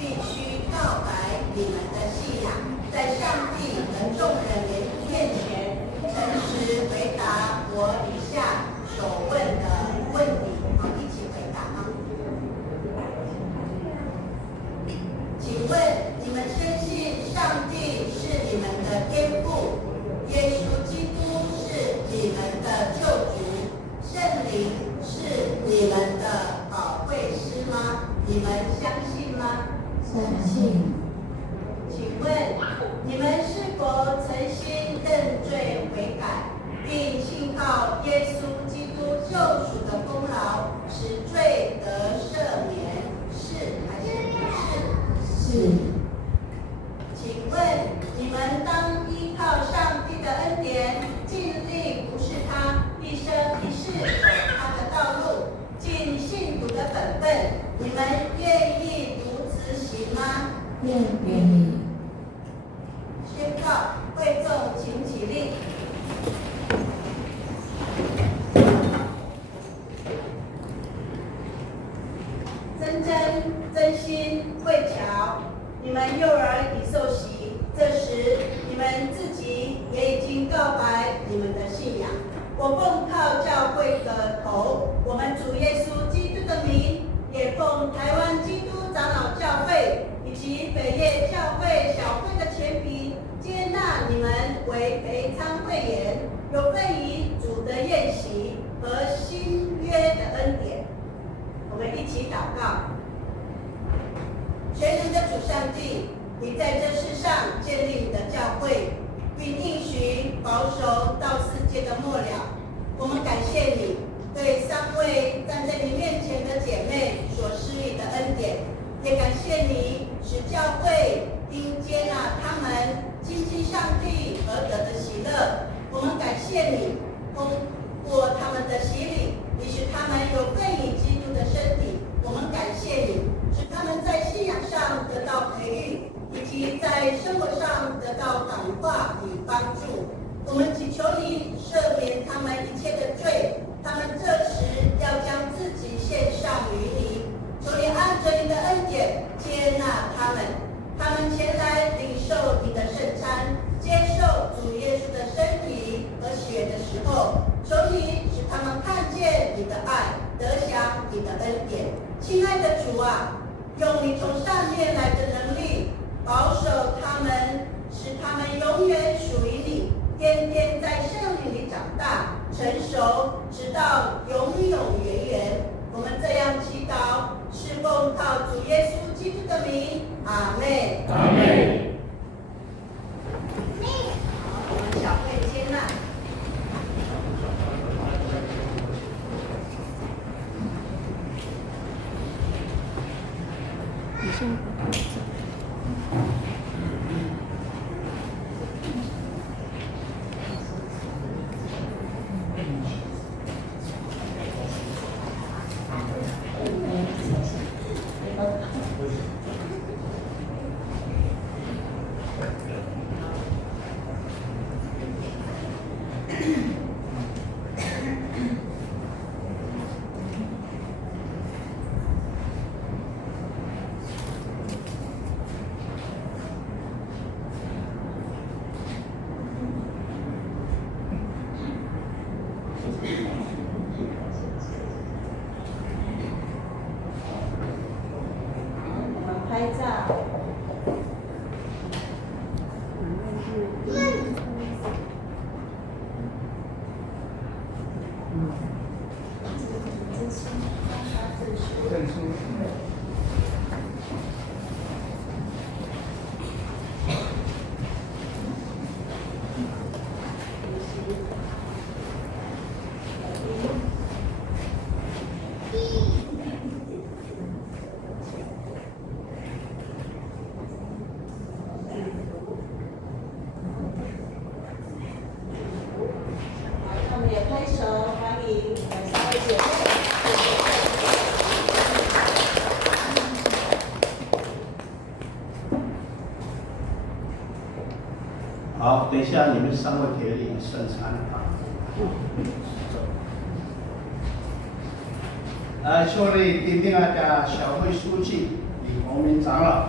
必须告白你们的信仰，在上帝和众人面前诚实回答我以下所问的问题。好，一起回答啊！请问你们深信上帝是你们的天父，耶稣基督是你们的救主，圣灵是你们的保惠师吗？你们相信吗？相信。请问你们是否诚心认罪悔改，并信靠耶稣基督救赎的功劳，使罪得赦免？是还是不是？是。请问你们当依靠上帝的恩典，尽力服侍他，一生一世走他的道路，尽信徒的本分，你们愿意如此行吗？愿意。宣告会众请起立。真心慧巧，你们幼儿已受洗，这时你们自己也已经告白你们的信仰。我奉靠教会的头，我们主耶稣基督的名，也奉台湾基督长老教会以及北业教会小会的权柄，接纳你们为陪参会员，有份于主的宴席和新约的恩典。我们一起祷告。全能的主上帝，你在这世上建立你的教会，并应许保守到世界的末了。我们感谢你对3位站在你面前的姐妹所施予的恩典，也感谢你使教会应接纳他们亲近上帝而得的喜乐。我们感谢你通过他们的洗礼，你使他们有份于基督的身体。我们感谢你，使他们在信仰上得到培育，以及在生活上得到感化与帮助。我们祈求你赦免他们一切的罪，他们这时要将自己献上于你。求你按着你的恩典接纳他们，他们前来领受你的圣餐，接受主耶稣的身体和血的时候，求你使他们看见你的爱，得享你的恩典。亲爱的主啊，用你从上面来的能力保守他们，使他们永远属于你，天天在圣灵里长大成熟，直到永永远远。我们这样祈祷，是奉靠主耶稣基督的名，阿们。阿们。好，我们小会接纳。你先。拍照。证书。我们也拍手欢迎3位姐妹。好，等一下你们3位可以领圣餐啊。邱丽丁丁的小会书记李洪明长老。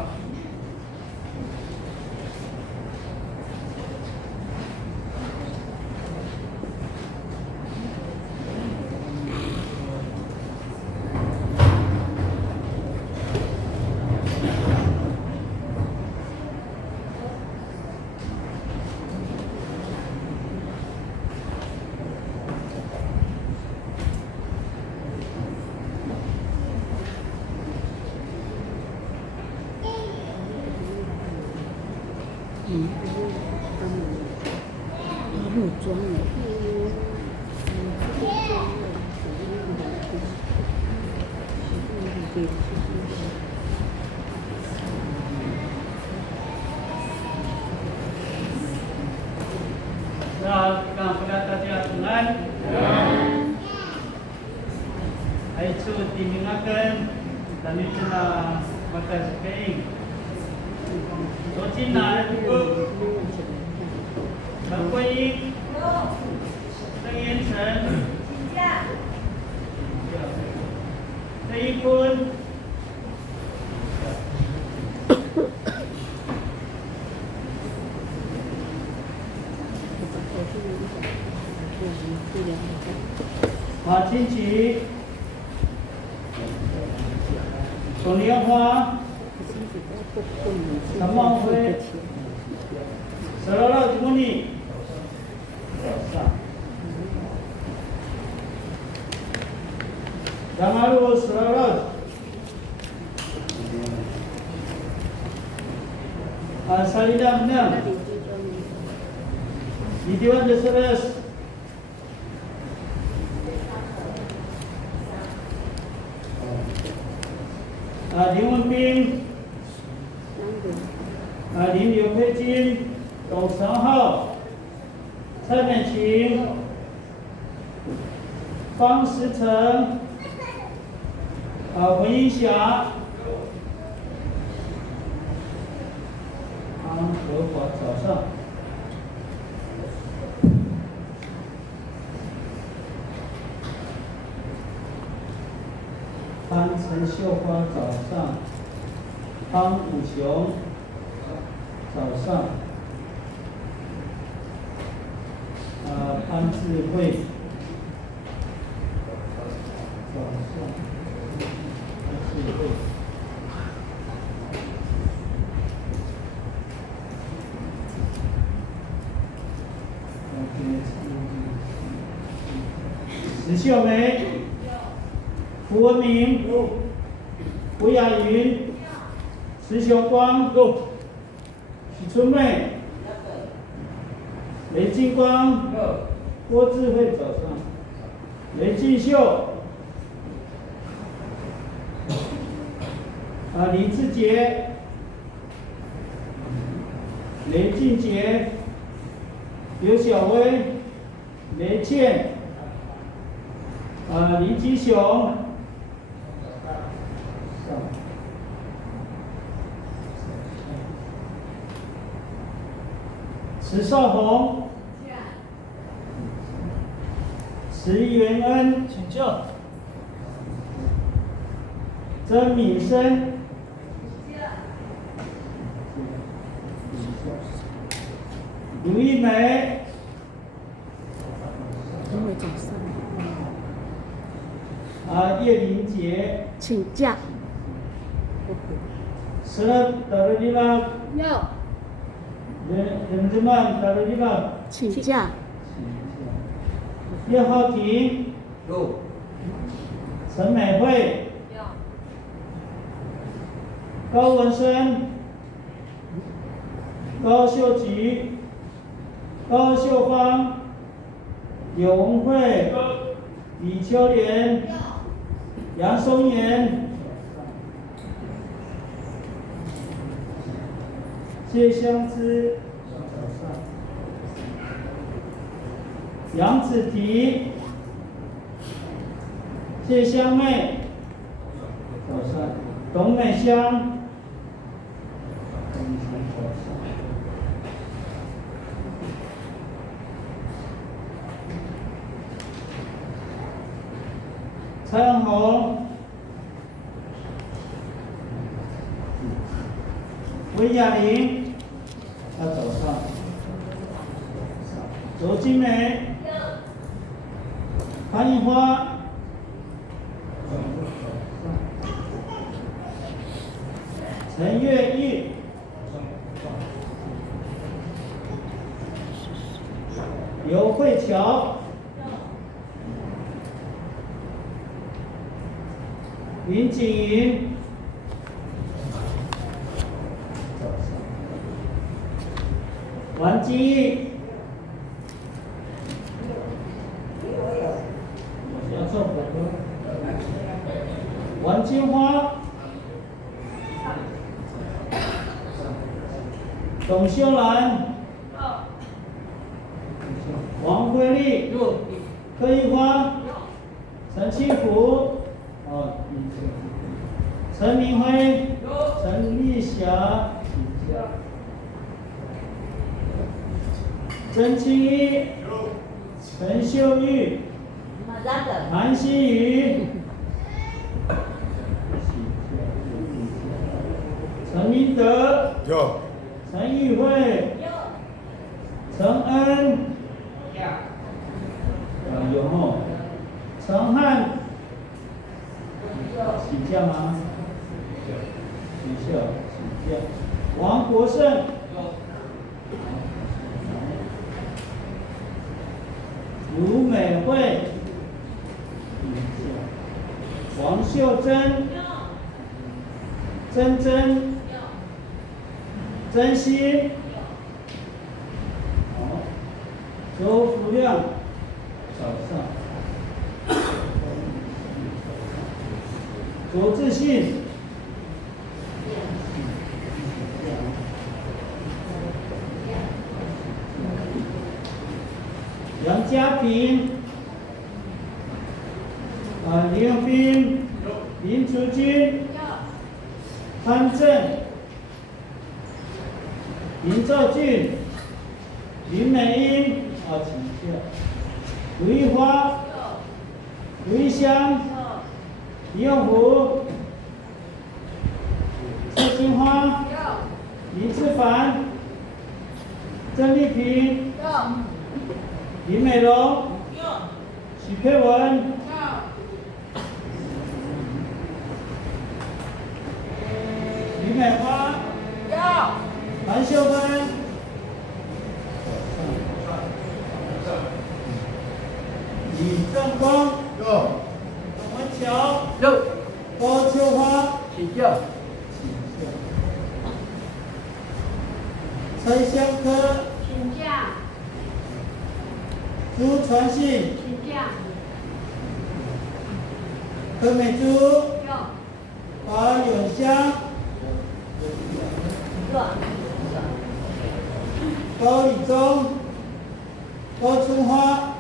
木桩的。Kepada Tuhan, hari itu dimingakan dan itu na makan sekeing. Soci na itu berkuih, dengan sen, telepon.亲戚，送莲花，什么会？16怎么呢？Jangan lu 16. Salida benar. Di Dewan Deseres.林文斌，林刘佩金，董成浩，蔡美琴，方时成，文英霞，安和华早上。陈秀花早上，方武雄早上，潘智慧早上，潘智慧，石秀梅。胡文明，胡雅云，石雄光，许春妹，雷金光，郭智慧早上，雷继秀，李志杰，雷俊杰，刘小薇，雷倩，林基雄。石少红，石元恩，请教。曾敏生，卢一梅，叶玲杰，请假。12打了你吗？要。人怎么打了你吗？请假。叶浩庭，陈美惠，高文生，高秀吉，高秀芳，柳文慧，李秋莲，杨松妍。谢香芝，杨子婷，谢香妹，早上，董美香，温雅玲，要走上。左金梅，潘樱花，陈月玉，刘慧乔，林景云，王金义，要做火锅，王金花，董秀兰，王慧丽，柯一花，陈清福，陈明辉，陈丽霞，曾清一，陈秀玉，韩希瑜，陈明德，陈玉慧，陈恩，有哦，陈汉，请假吗？取消，请假。王国胜，卢美惠，王秀珍，珍珍，珍惜，周福亮，早上，卓自信，杨家平，林永斌，林竹君，潘正，林兆俊，林美英，请假。卢玉花，卢玉香，李永福，蔡金花，林志凡，郑丽萍，林美荣，许佩文，李美花，韩秀芬，李正光，董文桥，高秋花，陈香科，朱传信，柯美珠，华永香，高以忠，高春花，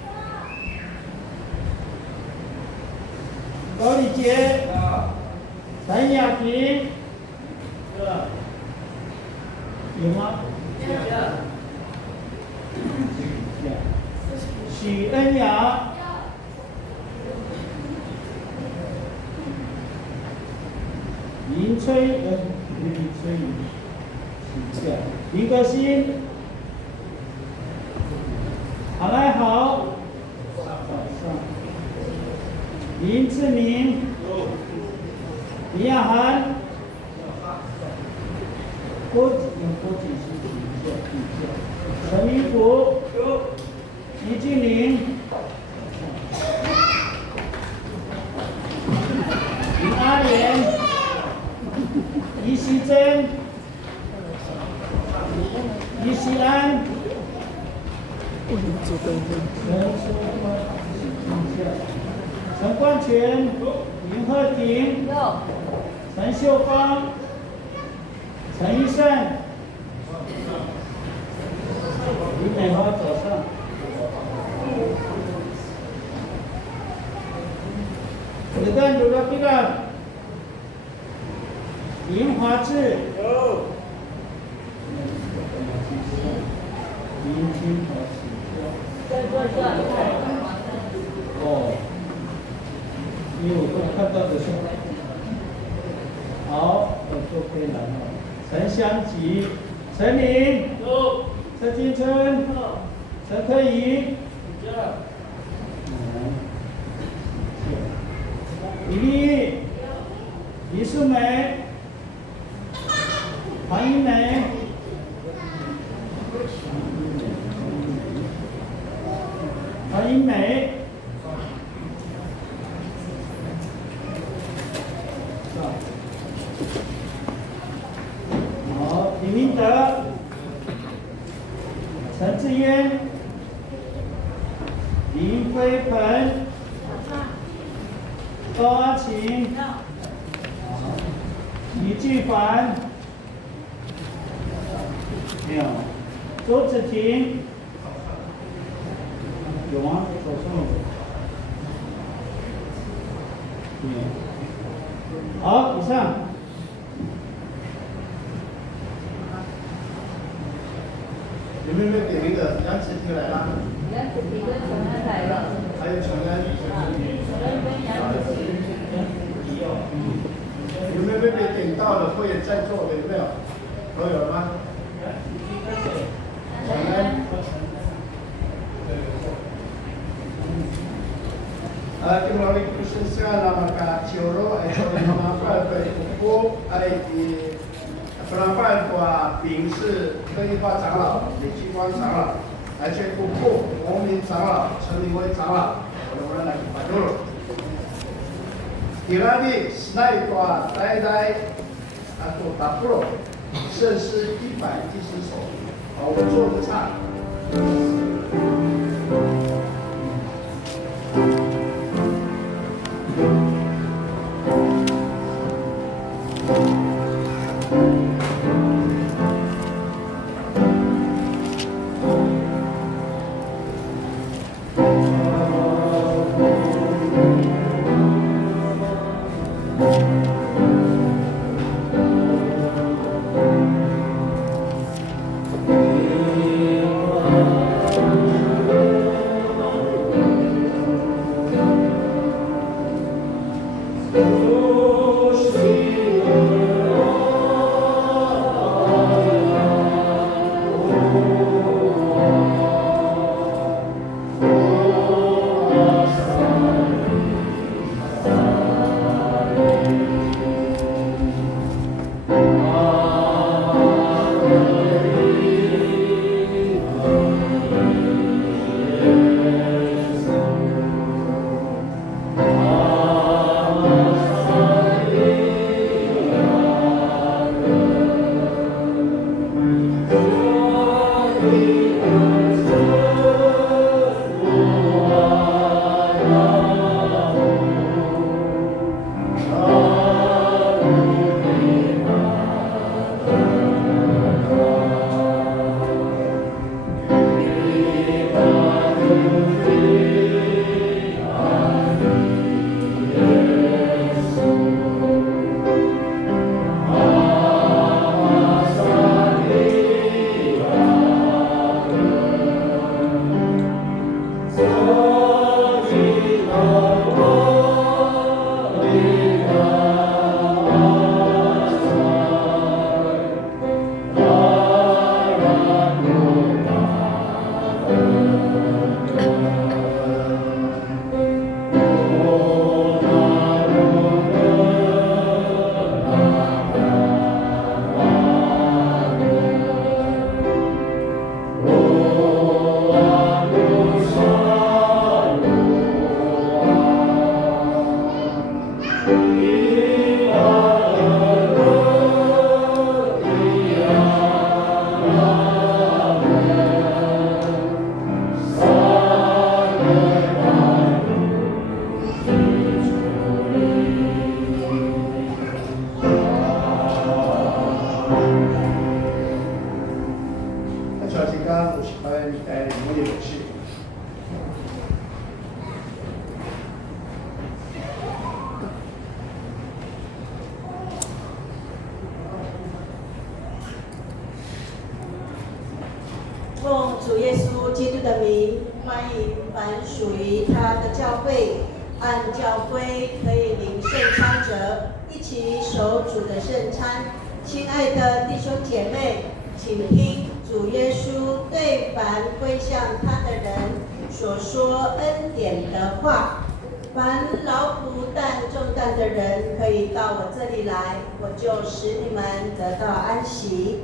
高礼杰，陈雅萍，有吗？许恩雅，林崔宇，林革新，好来好，林志明，林亚涵，郭景陈明福，倪俊林，林阿莲，倪希珍，倪希安，陈冠全，林鹤婷，陈秀芳，陈一胜，林美花走上。Kemudian juga kita林华志，林清华因为我看到的是，好，就可以来了。陈陈香吉、陈林、陈金春、陈科仪、李丽、李素梅、黄英梅、黄英梅。好，李明德、陈志渊、林辉鹏、高阿琴、李巨凡、没有，周子婷，有吗？手上有。好，以上。有没有点名的？杨子婷来啦？杨子婷跟陈安来了。还有陈安。陈安跟杨子婷。有没有被点到的会在座的有没有？都有了吗？陈安。今老李不是说那么个酒肉，哎，说麻烦对不？哎，Penampan Tua Bing是科一化长老、李继光长老，而且姑父洪明长老、陈立威长老，我们来把住了。第二的那一段呆呆做打不了，圣诗110首，好，我做着唱。奉主耶稣基督的名，欢迎凡属于他的教会，按教规可以领圣餐者，一起守主的圣餐，亲爱的弟兄姐妹，请听主耶稣对凡归向他的人所说恩典的话。凡劳苦担重担的人，可以到我这里来，我就使你们得到安息。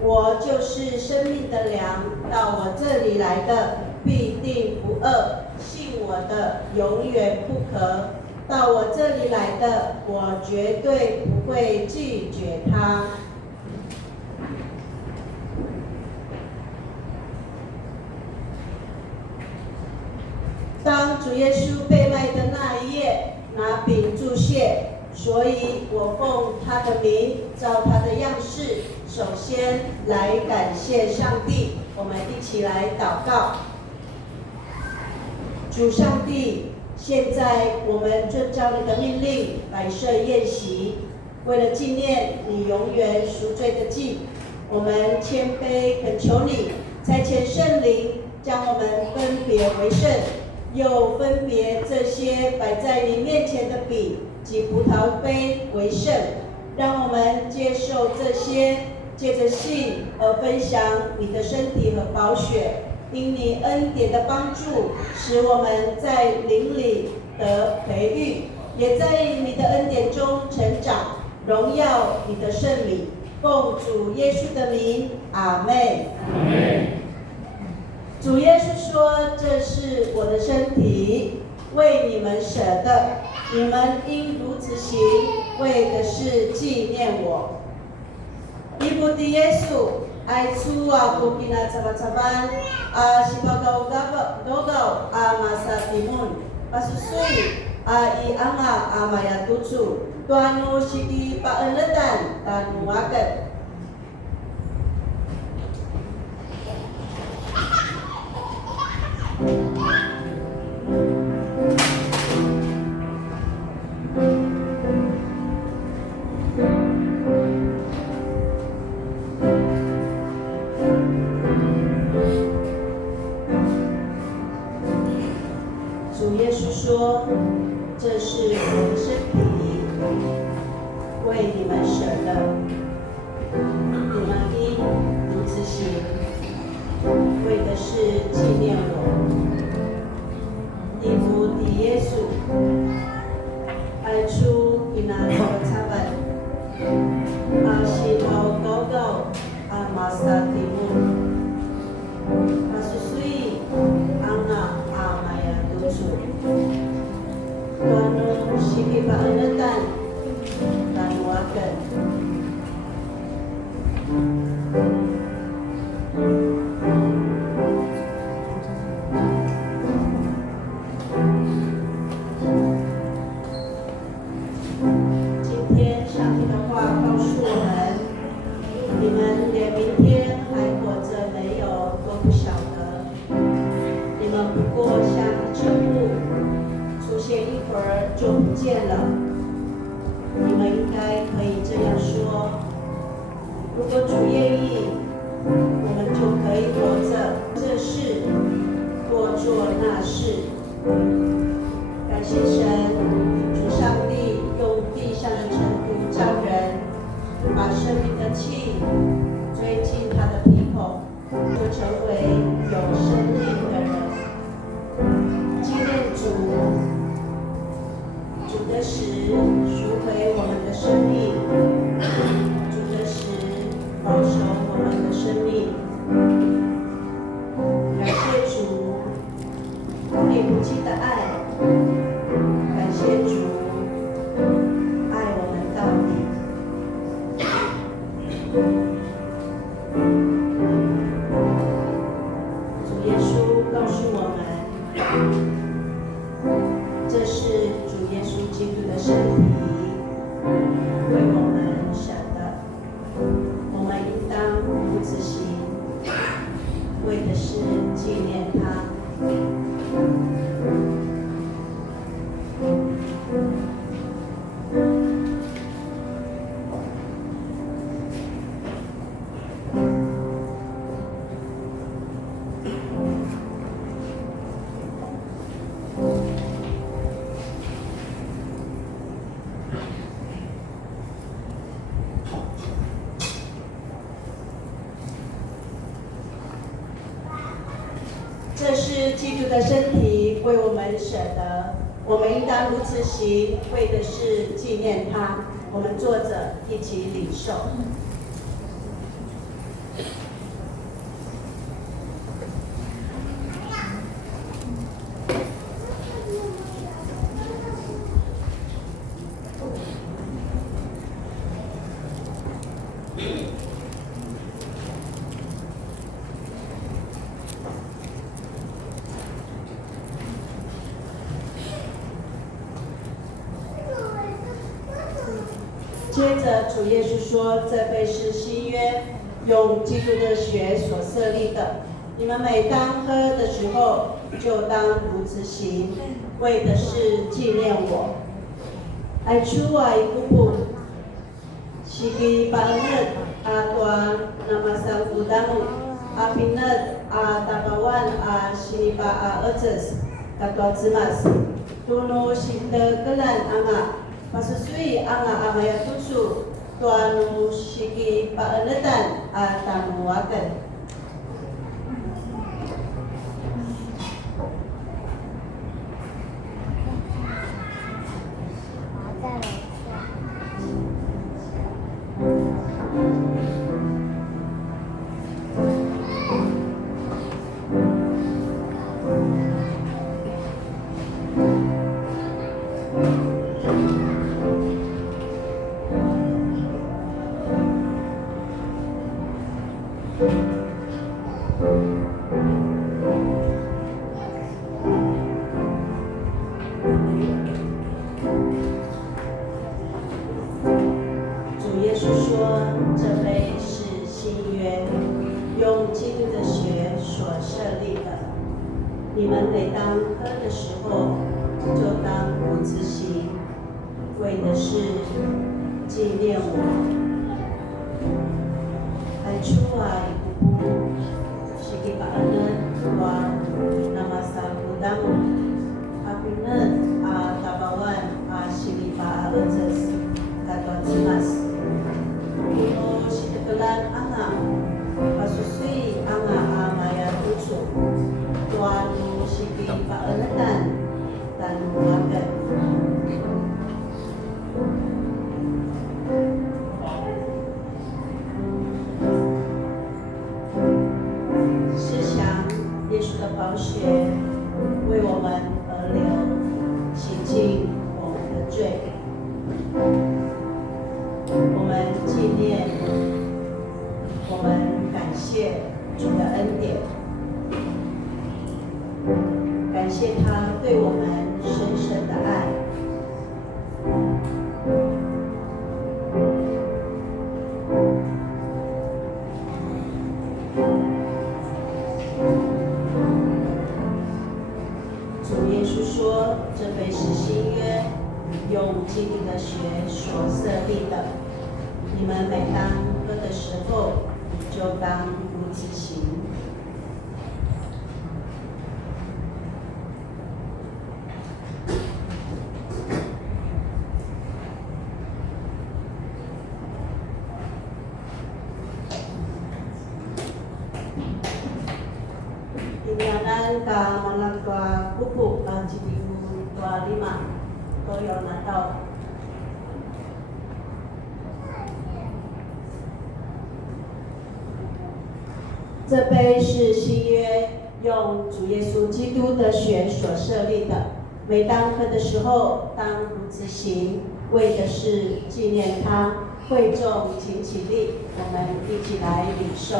我就是生命的粮，到我这里来的必定不饿，信我的永远不渴。到我这里来的，我绝对不会拒绝他。当主耶稣被卖的那一夜，拿饼祝谢，所以我奉他的名，照他的样式，首先来感谢上帝。我们一起来祷告。主上帝，现在我们遵照你的命令摆设宴席，为了纪念你永远赎罪的祭，我们谦卑恳求你差遣圣灵，将我们分别为圣，又分别这些摆在你面前的饼及葡萄杯为圣，让我们接受这些，借着信而分享你的身体和宝血。因你恩典的帮助，使我们在灵里得培育，也在你的恩典中成长，荣耀你的圣名。奉主耶稣的名，阿们。阿们。主耶稣说：“这是我的身体，为你们舍的，你们应如此行，为的是纪念我。” Ibu di Yesu, ai su aku kina caban-caban, si pagau gogau masa timun, pasusui i anga amaya tutu, tuanu siki paeletan dan waket.说：“这是我的身体，为你们舍的，你们应如此行，为的是纪念我。因父的耶稣，爱出给那他们，希望高高马萨蒂姆，susui anak amaya tusu。” Tuanu siki paeletan dan waket. 今天上帝的话告诉我们，你们连明天还活着没有都不晓得，你们不过像尘雾，出现一会儿就不见了。你们应该可以这样说：如果主愿意，我们就可以活着这事，或做那事。感谢神，主上帝用地上的尘土造人，把生命的气追进他的鼻孔，就成为有生命的人。纪念主的死赎回我们的生命，主的死保守我们的生命。感谢主不离不弃的爱，感谢主爱我们到底。主耶稣告诉我们，这是主耶稣基督的身体，为我们舍的，我们应当如此行，为的是纪念他。基督的身体为我们舍得，我们应当如此行，为的是纪念他。我们坐着一起领受。接着，主耶稣说：“这杯是新约，用基督的血所设立的。你们每当喝的时候，就当如此行，为的是纪念我。爱出爱不不，是给巴勒阿多那么三福当阿平勒阿达巴万阿西尼巴阿尔泽斯达多兹马斯，多诺西德格兰阿玛。” Pasusui anga amaya tusu tuanu shiki paaletan atamuakan. 主耶稣说：“这杯是新约，用基督的血所设立的。你们每当喝的时候，就当如此行，为的是纪念我。爱出爱不不，是给把恩哇那么萨布当阿平恩阿达巴万阿西里巴阿尔泽斯达多兹马斯。” Uno sitekelan anga, pasusui anga amaya tusu, tuanu siki paeletan, dan muakan. 思想耶稣的宝血为我们而流，洗净我们的罪。我们纪念，我们感谢主的恩典，感谢他对我们深深的爱。主耶稣说：“这杯是新约，用基督的血所设立的。你们每当喝的时候，就当如此行。”Ingatan ka malagwa pupuk ang cibimu tua 5都有拿到。这杯是新约，用主耶稣基督的血所设立的。每当喝的时候，当如此行，为的是纪念他。会众请起立，我们一起来领受。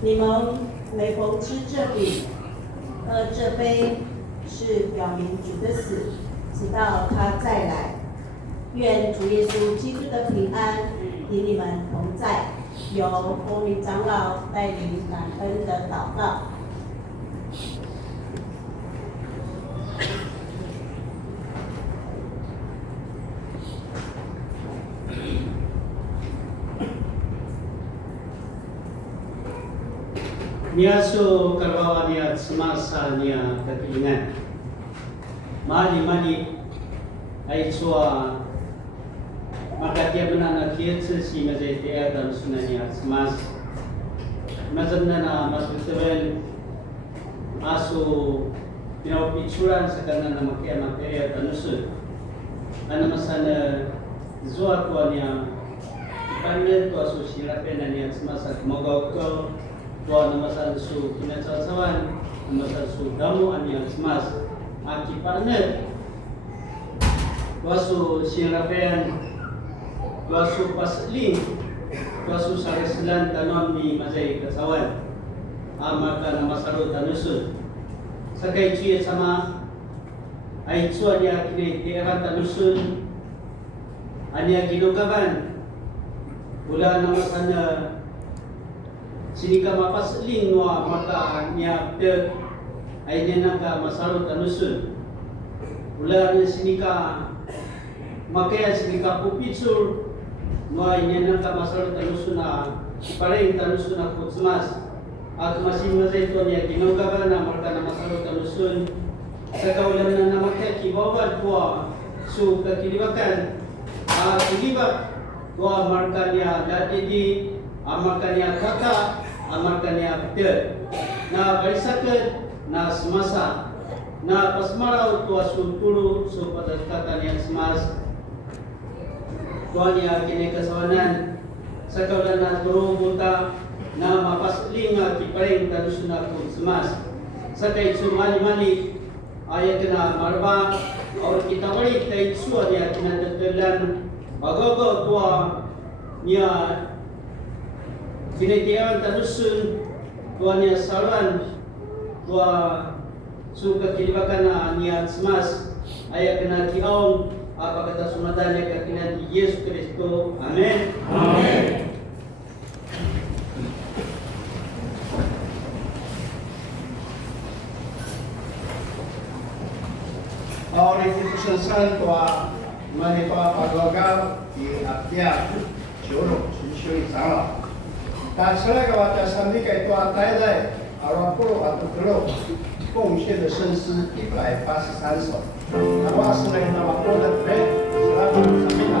你们每逢吃这饼、喝这杯，是表明主的死，直到他再来。愿主耶稣基督的平安与你们同在。由佛理长老带领感恩的祷告。Nia so karwawa nia semasa nia kekeinginan. Mari ai chua maka dia benar nak kiat si mazai dia dan sunanya semas mazamna na masuk teven asu tinau picuran sakana na makia na peria tanusul ana masana zuar tuanya panel tu asu sirape na niat semasa mogau ko tua na masana su kinasawan masana su damu aniat semas aki panel tuasu sirapean tuasu pasling tuasu sareselan tanam ni mazai kasawan amaka na masaro tanusul sakai cuy sama ai cuan ya kini daerah tanusul ania gidokaban ula nama sana sini kama pasling noa maka nia pe ai nena ka masaro tanusul ula ni sini ka makaya sini ka pupicur noa nena ka masaro tanusul na pareng tanusul na kutsmas at masing-masing ito niya ginugaban na marka na masaro tanusul sa kaulan na namakya kibawad po su kakilibakan kilibak po marka niya dati di marka niya kaka marka niya peter na barisakan na semasa na pasmaraw po su tulu su pataskatan niya semas po niya kinikasawanan sa kaulan na turubunta na mapaslinga kiparing tanusuna kung semas sakay sumali-mali ayat kena marba or kita balik tay suwa niya kinadagdalan bagogo tua niya kinitiawan tanusun tua niya saran tua suka kilibakan na niya semas ayat kena kiaong apakata sumatan niya kakinan Yesus Kristo. Amen. Amen. Ahora Espíritu Santo a manipa paglogal di atia joro sisui sama. Tak salah kalau ada sambil itu atai dai, orang puluh atau kilo 贡献的圣诗183首。那么是呢，那么多的人，是那种什么呀？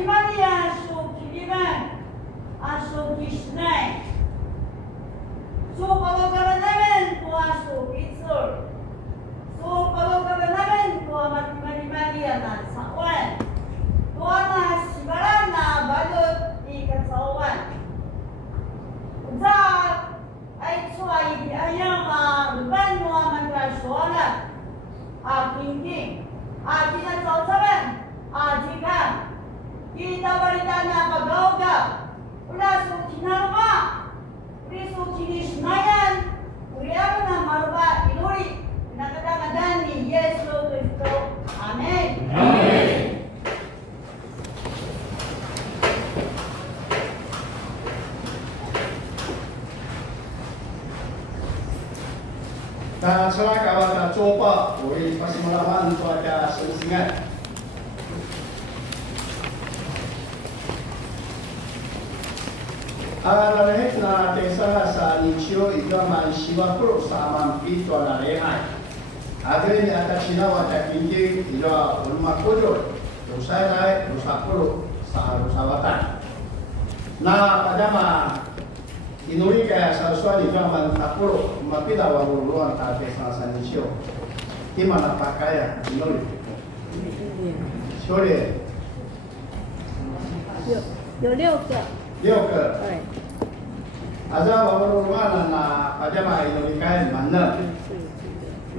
Maria Sukiliman, Asukisnai, Supagaganamen, Tuasukisur, Supagaganamen, Tuamarimania Sawan, Tuana Sibarana, Balut, Ikasawan. Zat, ay suay di ayama, luban mo ang magkasualan, aking kinatsawasawan, jika kita balita na pag-auga, ula sa kinarama, uli sa kinisnayan, uli ako na maruba, inuri, pinakatakadan ni Yesu Cristo. Amen. Amen. Dan selain kawan coba boleh pasti melawan cuaca sensingan. Alalahit na desa sa Nichio igaman siwa pro sa mampi to na rehai. Adre ni ata China wata kinti ilo ulma kojo. Usai lai usa pro sa usawatan. Na padama inuri kaya sa swali igaman tapuro mapida wa ruruan ta desa sa Nichio. Kimana pakaya inuri. Sore 有6个。 6个。 对。 Aja wawaruluan na pajama inurikai mana.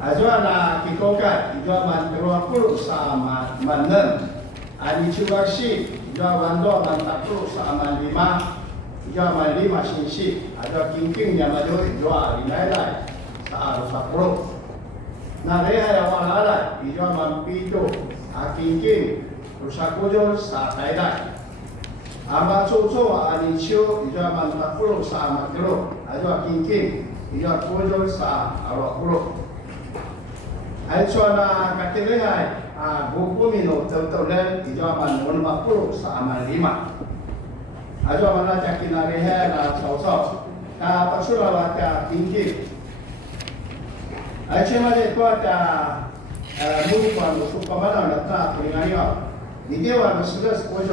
Aja na kikokat ijwa manterua puluh sama mana. Ani cubaksi ijwa wando mantapuluh sama 5. Ijwa man 5 sisi. Aja kingking yang maju ijwa linai sa 10. Na reha ya walala ijwa mampito akingking rusakujo sa taidai. Amba coco ani cio ija manta pulo sa amakro ajo kinkin ija kojo sa awak pulo ai na katele hai gopomino taulen ija man monma pulo sa amal 5 ajo mana jakina reha na coco ka pasura waka kinkin ai cema de kuata mulu kwa supamana na ta kulinganyo你爹晚的10个国军，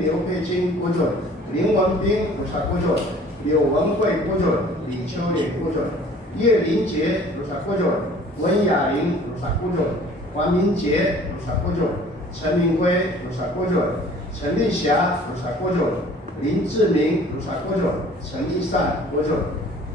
刘佩金国军，林文斌鲁萨国军，柳文慧国军，李秋烈国军，叶林杰鲁萨国军，文雅玲鲁萨国军，黄明杰鲁萨国军，陈明辉鲁萨国军，陈立霞鲁萨国军，林志明鲁萨国军，陈立善国军，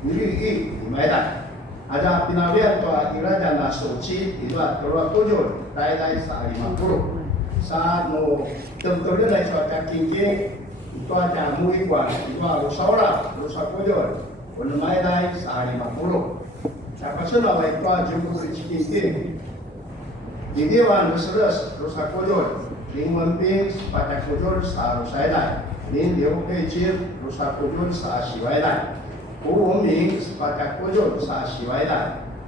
于绿玉李买单。Ada pinabian tua irajan na soci itu adalah国军，代代50。 sa no tentunya dari cuaca kingking itu ada mui kuat itu harus saura rusak kujur ulmai dari sehari 50 apa sudah baik kuat jemput di kingking jadi wan rusak kujur lingkungan ping pada kujur seharus saya ling liu kecil rusak kujur sehari umum pada kujur sehari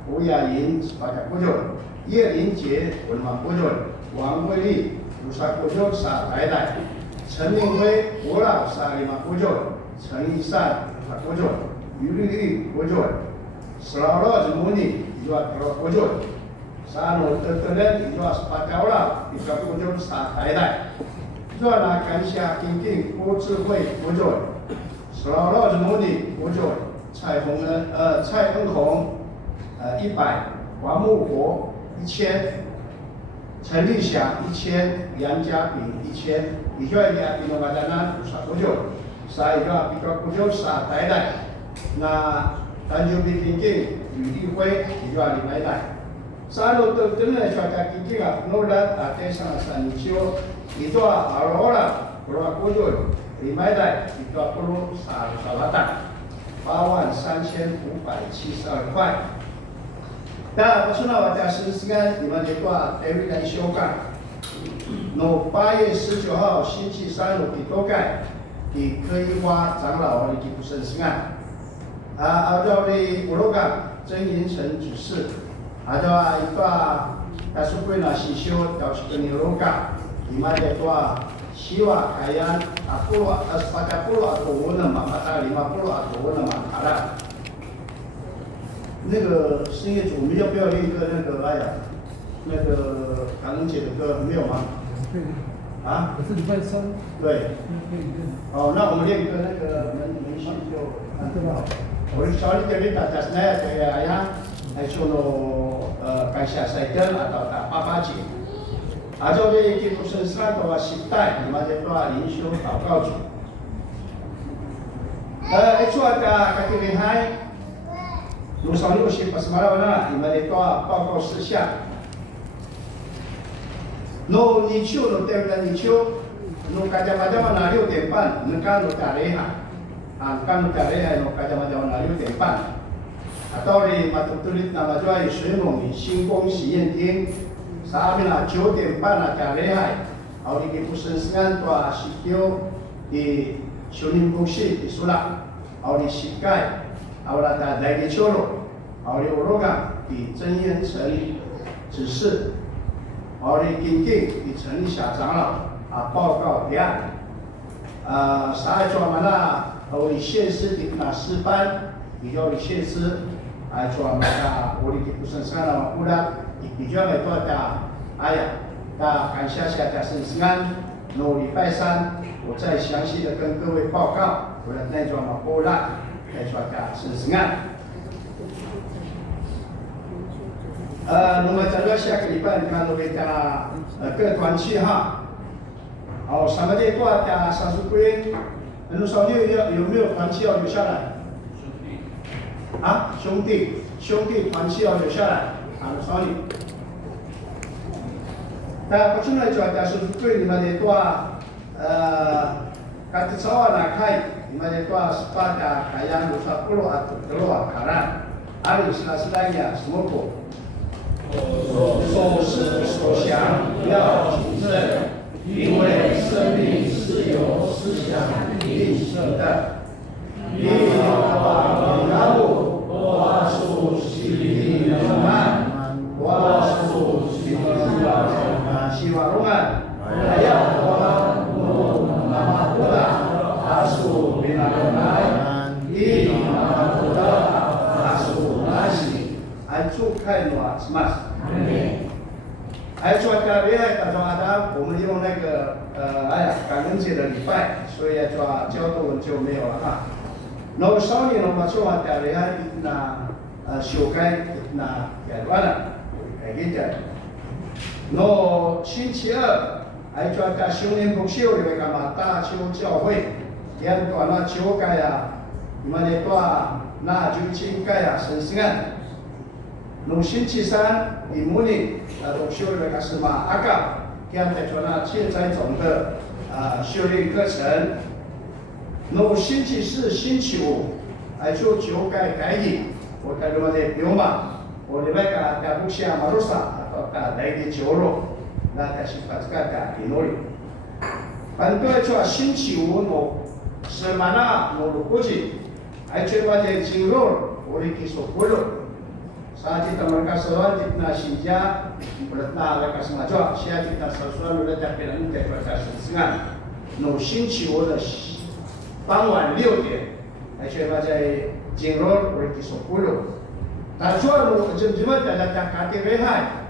uyain pada kujur ye linjie ulma kujur wang wei rusak kujur sa taidai, 陈明辉吴老sa 5 kujur, 陈一善rusak kujur, 于绿玉 kujur, Selawat Muni 2 kujur, sa no tertelen 2 sepatau lah 3 kujur sa taidai, 热那感谢金定郭智慧kujur, Selawat Muni kujur, 蔡恩红100, 王木国1000。 陈立祥1000，杨家炳1000，一个家比侬个在那rusak kujur，sa一个比较kujur sa taidai，那单就比金金吕立辉一个500代，sa lo tu tu na cuaca金金啊，侬来在上山丘，一个aurora rusak kujur 500代，一个puluh sa batang， 83572块。 但不是那我在时间你们的话得会来修改。那8月19号星期3有的多改，你可以花长老的吉普森时间。按照的五路岗真言城指示，按照一个但是归那西修到是跟你路岗，你们的话希望海洋40 atau 50 嘛，把它50 atau 50嘛，好了。 那个事业主，我们要不要练一个那个哎呀，那个感恩节的歌没有吗？啊？可是礼拜三。对。哦，那我们练歌那个门训就看得到。我小弟弟大家是那呀，还做了感谢赛灯啊，到达88节。啊，就这基督圣三的话时代，你们这多灵修祷告主。itu ada kaki lihai, Nusa Nusi Pasmarawana, di mana itu apa sesiap. No nicio no tempat nicio, no kaja-kaja mana liu tempat, nekan no tareha, angkan no tareha no kaja-kaja mana liu tempat. Atau di mata tulis nama jual水梦里星光喜宴厅，sabi na 9点半na tareha, au di kipusengan tua sikio di Shunin Bushi di Sulak, awal Shikai, awal ada Dai Choro, awal Oroga di 真言城里指示，awal King di 城里小长老报告提案，啥做嘛啦？awal县师di kena 师班，比较的县师，做嘛啦？awal di pusat lah udah,比较的多的，哎呀，da 感谢下的圣山，no 礼拜三。我再详细的跟各位报告，我的那桩嘛波浪，那桩的是案。那么这个下个礼拜你看都给大家各团去哈。好，什么的多的30归，那少六有没有团契要留下来？啊，兄弟团契要留下来，少你。但不出来就30归你们的多。kata sawa nak kai, di mana itu sepada kaya Nusa Pulau atau keluar karan, hari selesainya semua ko. 所思所想要谨慎，因为生命是由思想定胜的。你要把领悟，我属心灵的慢，我属心灵的希望龙安，还要我。nama Buddha, asu binatang, ini nama Buddha, asu nasi, acu kai nuat semas. 还做家里还打算他，我们用那个感恩节的礼拜，所以做交通就没有了哈。然后少年我们做完家里还那修改那改完了，改进的。然后星期二。还做在兄弟不修的干嘛？大邱教会，连多那教改呀，你们的多那就请改呀，神圣案。农星期三，你们的都修的个什么阿嘎，现在做那现在种的修炼课程。农星期四、星期五，还做教改引，我在我的表嘛，我的那个在不下马路上，到来的教路。那才是把这个的努力。反对说星期五是嘛那估计，还觉得这进入我的技术不了。saat kita mereka seluar kita sinja, beratna mereka semacam, saya kita sesuatu sudah tapi nanti kita senang. no 星期五的傍晚6点，还觉得在进入我的技术不了。但说我怎么在那卡地危害？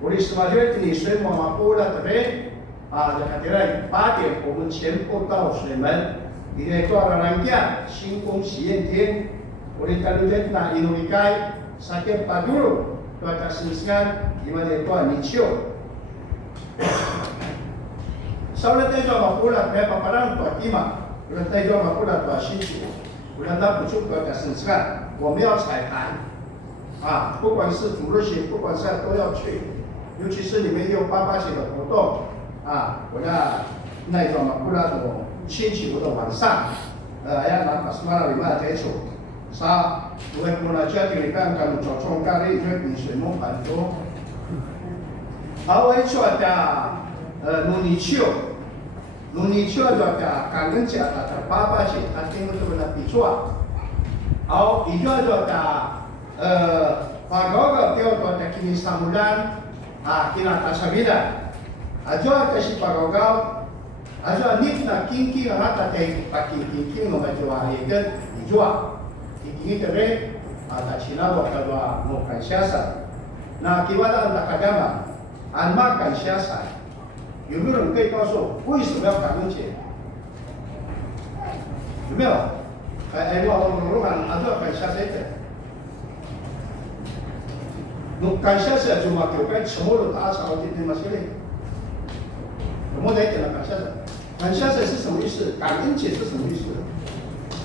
我的sebagai ini水妈过了这边katanya 8点我们全部到水门，你的多少人家星光喜宴厅，我的kalau dia nak inuikai sakit padulu tuan kasihkan di mana tuan nicio. Saulah tayo mapula kaya paparang tuan ima, ulah tayo mapula tuan星期五，ulah那不出tuan kasihkan，我们要彩排不管是主日学，不管是都要去。 尤其是你们有88节的活动我的那种嘛，不然我星期五的晚上，要拿把什么里面接触，啥，我们过来家庭里边跟做创咖喱，就比水梦很多。好，我说的努尼丘的感恩节的88节，他听不懂的比错。好，一个的把高个标的kini sambutan。 kinakasabihan. Ajo kasi pagawgaw, ajo nit na kinki ang hata tay pakikinki ng majwa ikan ijwa. Ikingi tabe ata chinawa kadwa mo kansyasa. Na kiwala ang nakagama, an ma kansyasa. 有没有人可以告诉我为什么要感恩节？有没有？我看阿多感谢谁的？感谢谁就嘛就该什么都打扫今天嘛是嘞。我们来讲了感谢谁？感谢谁是什么意思？感恩节是什么意思？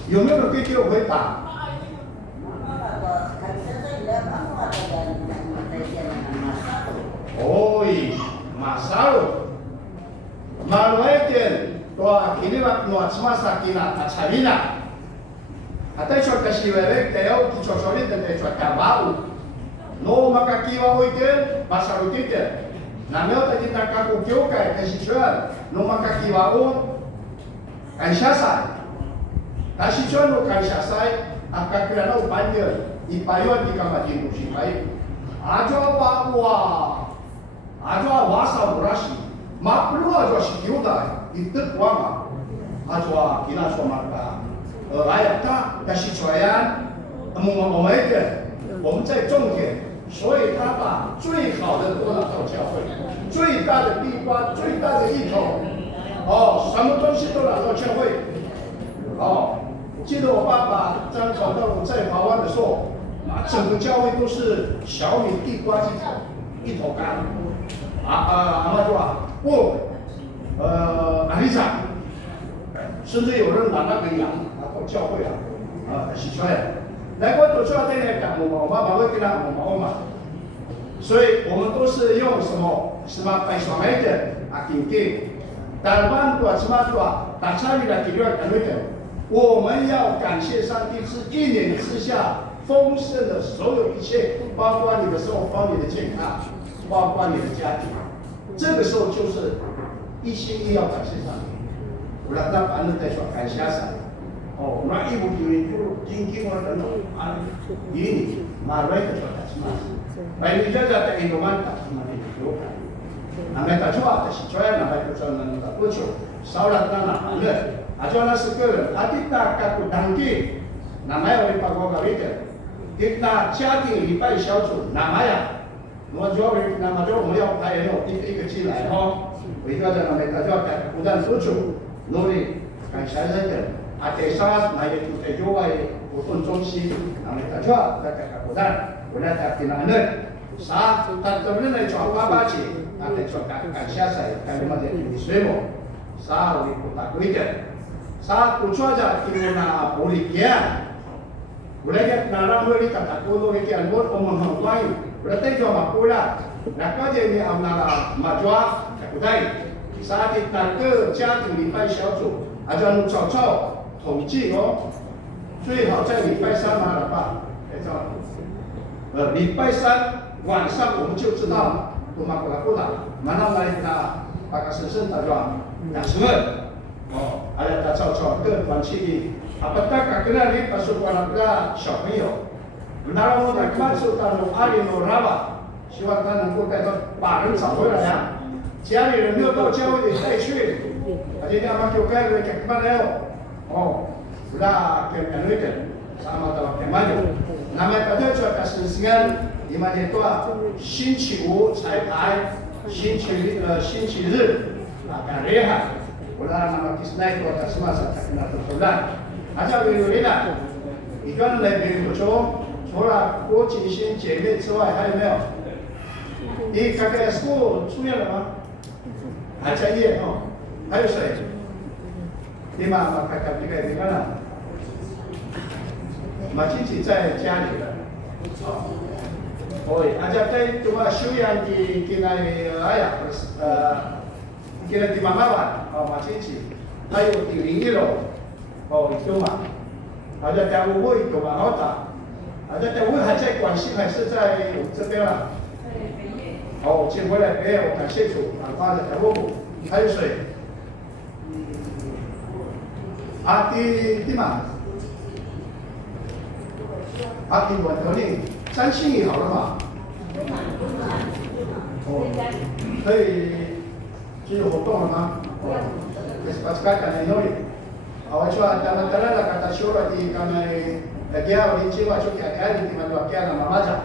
有没有人可以给我回答？哦，马萨鲁，马来点，多今日话诺什么啥吉娜，他查米娜，他带出个西维勒，带有基础设施的带出卡巴乌，no maka kiwa oiten, masalah oiten. Namanya tadi nak kaku kiokai kasichuan, no maka kiwa on, kansasai. Kasichuan no kansasai, akakira no banjir, ipayon di kamar di musikai. Ajo bawa, ajo wasa burashi, maklu ajo sikiuda, itu kuama. Ajo kina somaka, ayatnya kasichuan, omaiten. 我们在种田，所以他把最好的都拿到教会，最大的地瓜、最大的芋头，什么东西都拿到教会。记得我爸爸张传道在台湾的时候，整个教会都是小米、地瓜一头干。阿妈说阿丽莎，甚至有人拿那个羊拿到教会洗出来。 来过都知道这个讲我妈妈会跟他我嘛，所以我们都是用什么白爽来的给，但万多什么多，打差别的给了感恩的，我们要感谢上帝是一年之下丰盛的所有一切，包括你的生活，包括你的健康，包括你的家庭，这个时候就是一心一意要感谢上帝，不然那反正在说感谢上帝。 那一部剧就今天我等等ini marai ke suatu semua. Baik juga ada Indoman tak semua itu. Namanya tak cuma ada si cuai namanya tu cuai namanya tak lucu. Saurat nana anda. Aja nak sekarang. Adik tak kaku dangki. Namanya orang pakai kawita. Kita jadi lipai 小组 namanya. Mau jawab nama jawab mau pakai no一个进来哈。一个在namanya tak jawab tak kemudian lucu. Nuri kan saya saja. Ada saat naik kita jual utun jongsi, namanya jual dekat kabudan, boleh tak kena anda. Saat tertentu naik jual apa sih? Ada jual kat siapa? Kalau macam ini semua, saat ini kita kuikan. Saat kucu aja kita nak polikian, boleh kita narang boleh kata kulo polikian buat omong hangwai, boleh tak jual makula. Nak kerja ni amnala majua kabudan. Saat kita ke jatuh di pai 小组，aja nu cau cau。 统计最好在礼拜三拿了吧？礼拜三晚上我们就知道了，都马过来不打，马上来拿把个神圣打抓，20万，还有打照各团体的，apatah kena ni pasukan anak 小朋友，拿了我们看出他们阿里诺拉吧，希望他能够带到把人找回来呀，家里人没有到教会里带去，而且他们就该来给他们了。 sudah kembali sama dalam kemaju. Nama kata cuaca kesensingan di mana itu 星期五彩排，星期日akan rehat. Ulah nama kisah itu atas masa tak kena tertular. Aja berilah. Ikan lebih bocor. 除了郭锦欣姐妹之外，还有没有？你看看 school 出院了吗？还在业还有谁？ 你妈妈看看这个你看了，马亲戚在家里了，阿家在这个修养的跟那跟那的妈妈玩，马亲戚，还有101楼，有嘛，阿家在屋会有嘛好打，阿家在屋还在广西还是在我们这边了？请回来没有？感谢主，发的在屋，还有谁？ di mana? Hati buat ni, 3星期好了嘛？可以继续活动了吗？Kesepakatan ini, awak cuma dalam-dalam lah kata syurah di kami dia orang jiwa cukai ada di mana dia nama baca.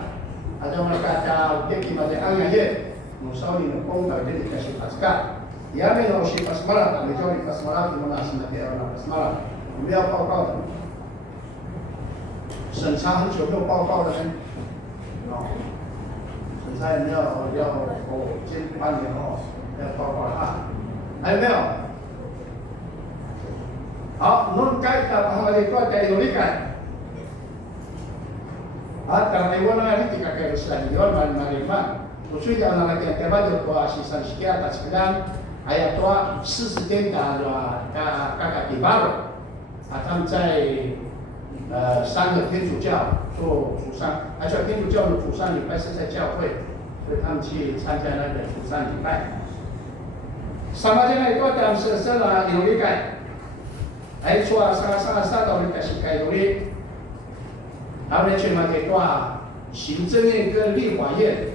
Ada orang kata dia di mana angin je, musau ni nukung dari dia kasih pasca. 也没有去巴斯马拉，没叫你巴斯马拉，你们那是那边巴斯马拉，我们要报告的。审查很久没有报告了呢，审查要今半年后要报告了啊，还有没有？好，non kait na pahali ko kay Nolikan. At ang iwan na rin tika kayo sa inyo, malima. Tusuy ka na lagi ang tebado ko asisan siya at sekarang ay ito 40天的kakakibaro at 他们在3个天主教做主丧，而且天主教的主丧礼拜是在教会，所以他们去参加那个主丧礼拜。Sama dengan itu dalam setelah Nolikan. Ay chua sa到那个是该努力，他们去嘛给挂行政院跟立法院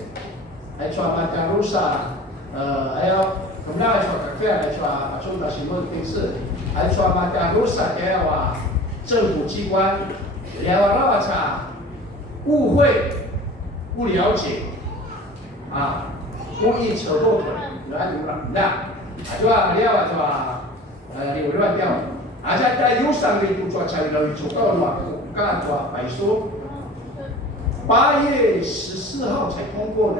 ，ay chua嘛加入啥还有我们那说咖啡来说把中的行政定式，还说嘛加入啥给话政府机关，也话那啥误会、不了解啊，故意扯后腿，然后那，就话你话就话你乱掉。Aja tayo sang itu cuaca lalu cuaca waktu kan tua Paisu 8月14号才通过呢，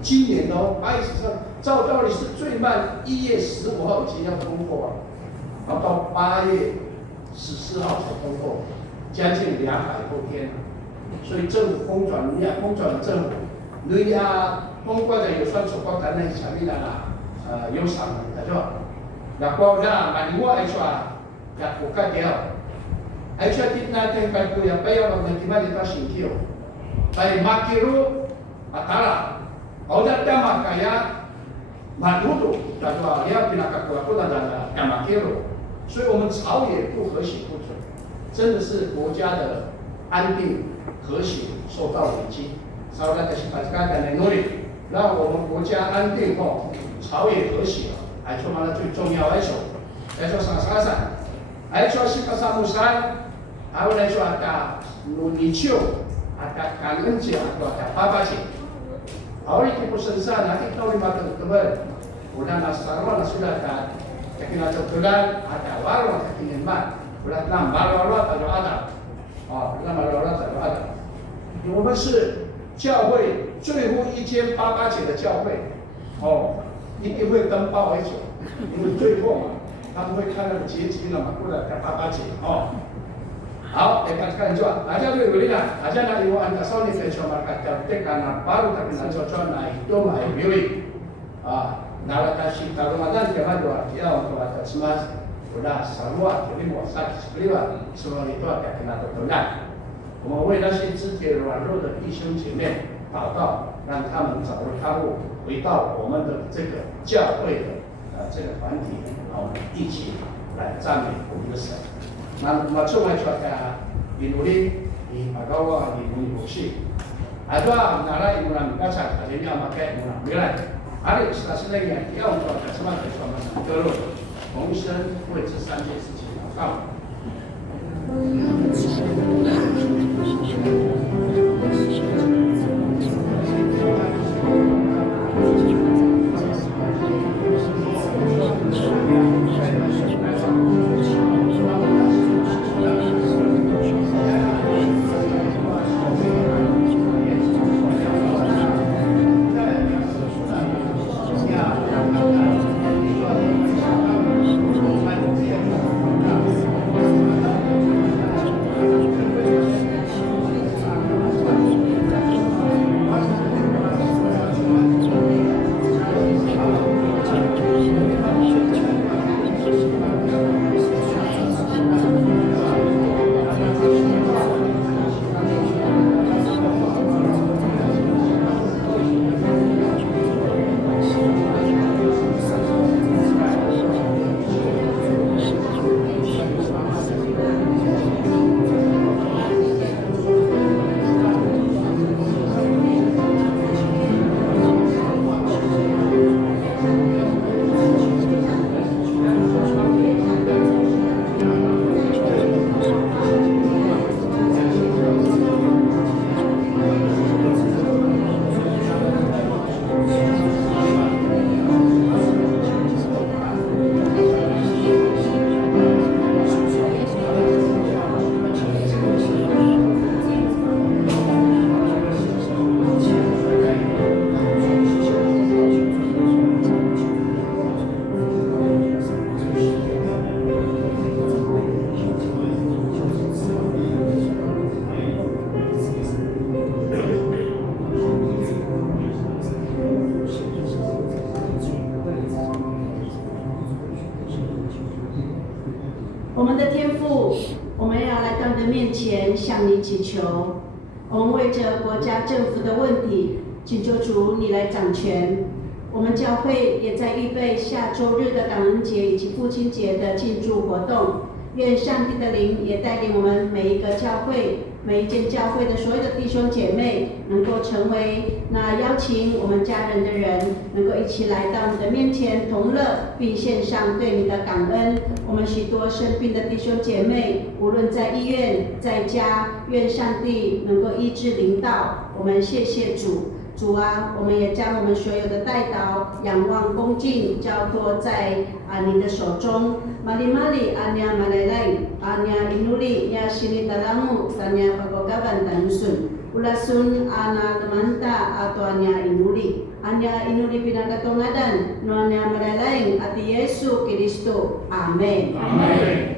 今年哦8月14号，照道理是最慢1月15号已经要通过了，然后到8月14号才通过，将近200多天了，所以政府公转了政府，你啊通过的有算出国的那些产品啦，有赏的，对吧？那包那买我爱说ya buka dia. Ai cha tip natin kan kuya pa yung magtiman ito singkyo. Ay makiru atara. Au da tama kaya madudu dadwa dia pinakakuya ko da makiru. 所以我们朝野不和谐不准，真的是国家的安定和谐受到危机。稍微的是把这个的努力，让我们国家安定后，朝野和谐。还说嘛，最重要来说啥？还说是个啥木山，还有来说努力球，感恩节，爸爸节。好，一个身上那一道理嘛，对不对？我那sarwa sudah kita kebetulan ada warung kekinian man, udah ada，那ada。我们是教会最后一间88节的教会，一定会登报为主，因为最后嘛，他们会看那个结局了嘛，过来88节好，看住，大家都有啦，大家那里我按照少年分说嘛，tekan baru tapi nak cocok na itu mah pilih nala kasih kalau madan kema dua dia untuk ada semas udah sarua jadi mau sakit sekalian semua itu akan kena tertolak。我们为那些肢体软弱的弟兄姐妹祷告，让他们找到他路，回到我们的这个教会的这个团体，我们一起来赞美我们的神。那出来说的，努力，把高啊，努力不息。ada nara ibu nami kaca, jadi amakai ibu nami lain. Hari setelah yang dia untuk semua bersama terus， 同声为这3件事情祷告。你的面前向你祈求。我们为着国家政府的问题，请求主你来掌权。我们教会也在预备下周日的感恩节以及父亲节的庆祝活动。愿上帝的灵也带领我们每一个教会、每一间教会的所有的弟兄姐妹，能够成为那邀请我们家人的人，能够一起来到你的面前同乐，并献上对你的感恩。我们许多生病的弟兄姐妹，无论在医院、在家，愿上帝能够医治临到。我们谢谢主。主啊，我们也将我们所有的代祷、仰望、恭敬交托在您的手中。Mari-mari anya malalay, anya inuli nya sinitalamu tanya pagogaban tanusun. Ulasun ana lemanta atau anya inuli. Anya inuli pinagkatungadan, no anya malalay ati Yesu Kristo. Amen. Amen.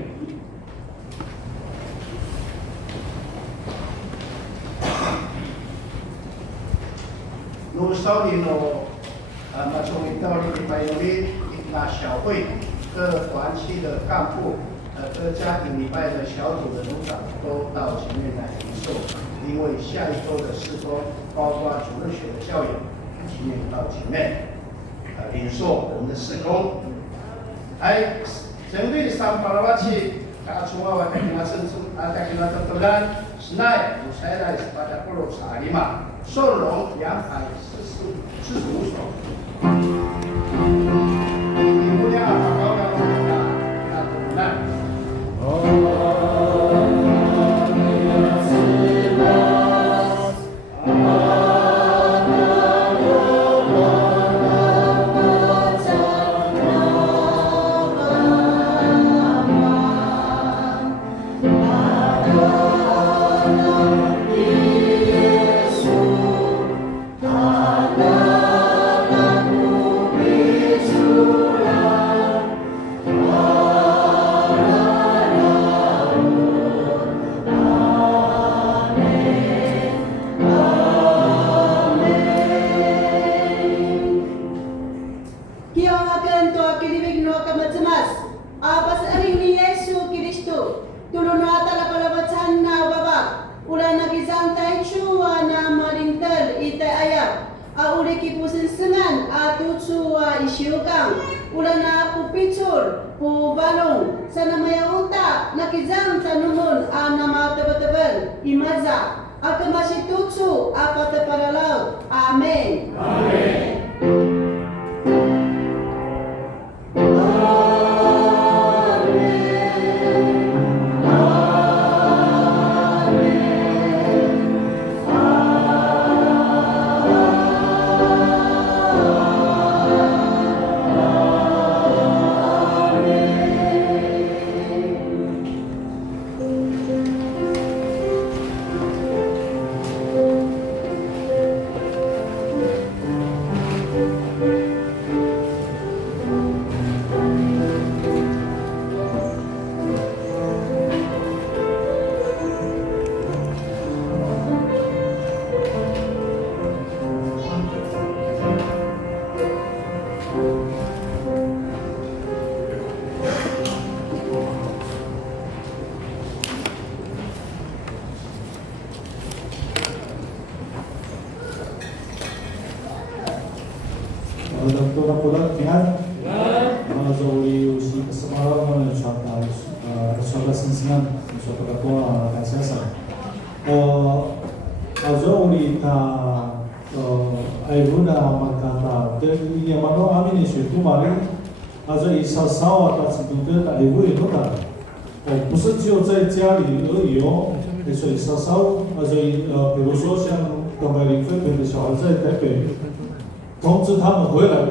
Nung sau din o从一到礼拜六那小会各团区的干部各家庭礼拜的小组的组长都到前面来领受，因为下一周的事工包括主日学的教友，请你到前面领受我们的事工。哎，针对三巴拉瓦奇，大家我在跟他申诉，在跟他讨论，是奈我才来把它布鲁查里嘛，收容245所。你不要把高高的那Mudah-mudahan Tuhan Zoe usi semalam suatu sensingan suatu ketua kasihasa. Zoe ta aibuna makata dari yang mana amin itu kemarin Zoe sasawa ta sebetulnya ta aibu itu ta. 不是只有在家里而已哦，所以稍稍比如说像东北林分别的小孩在台北。 通知他们回来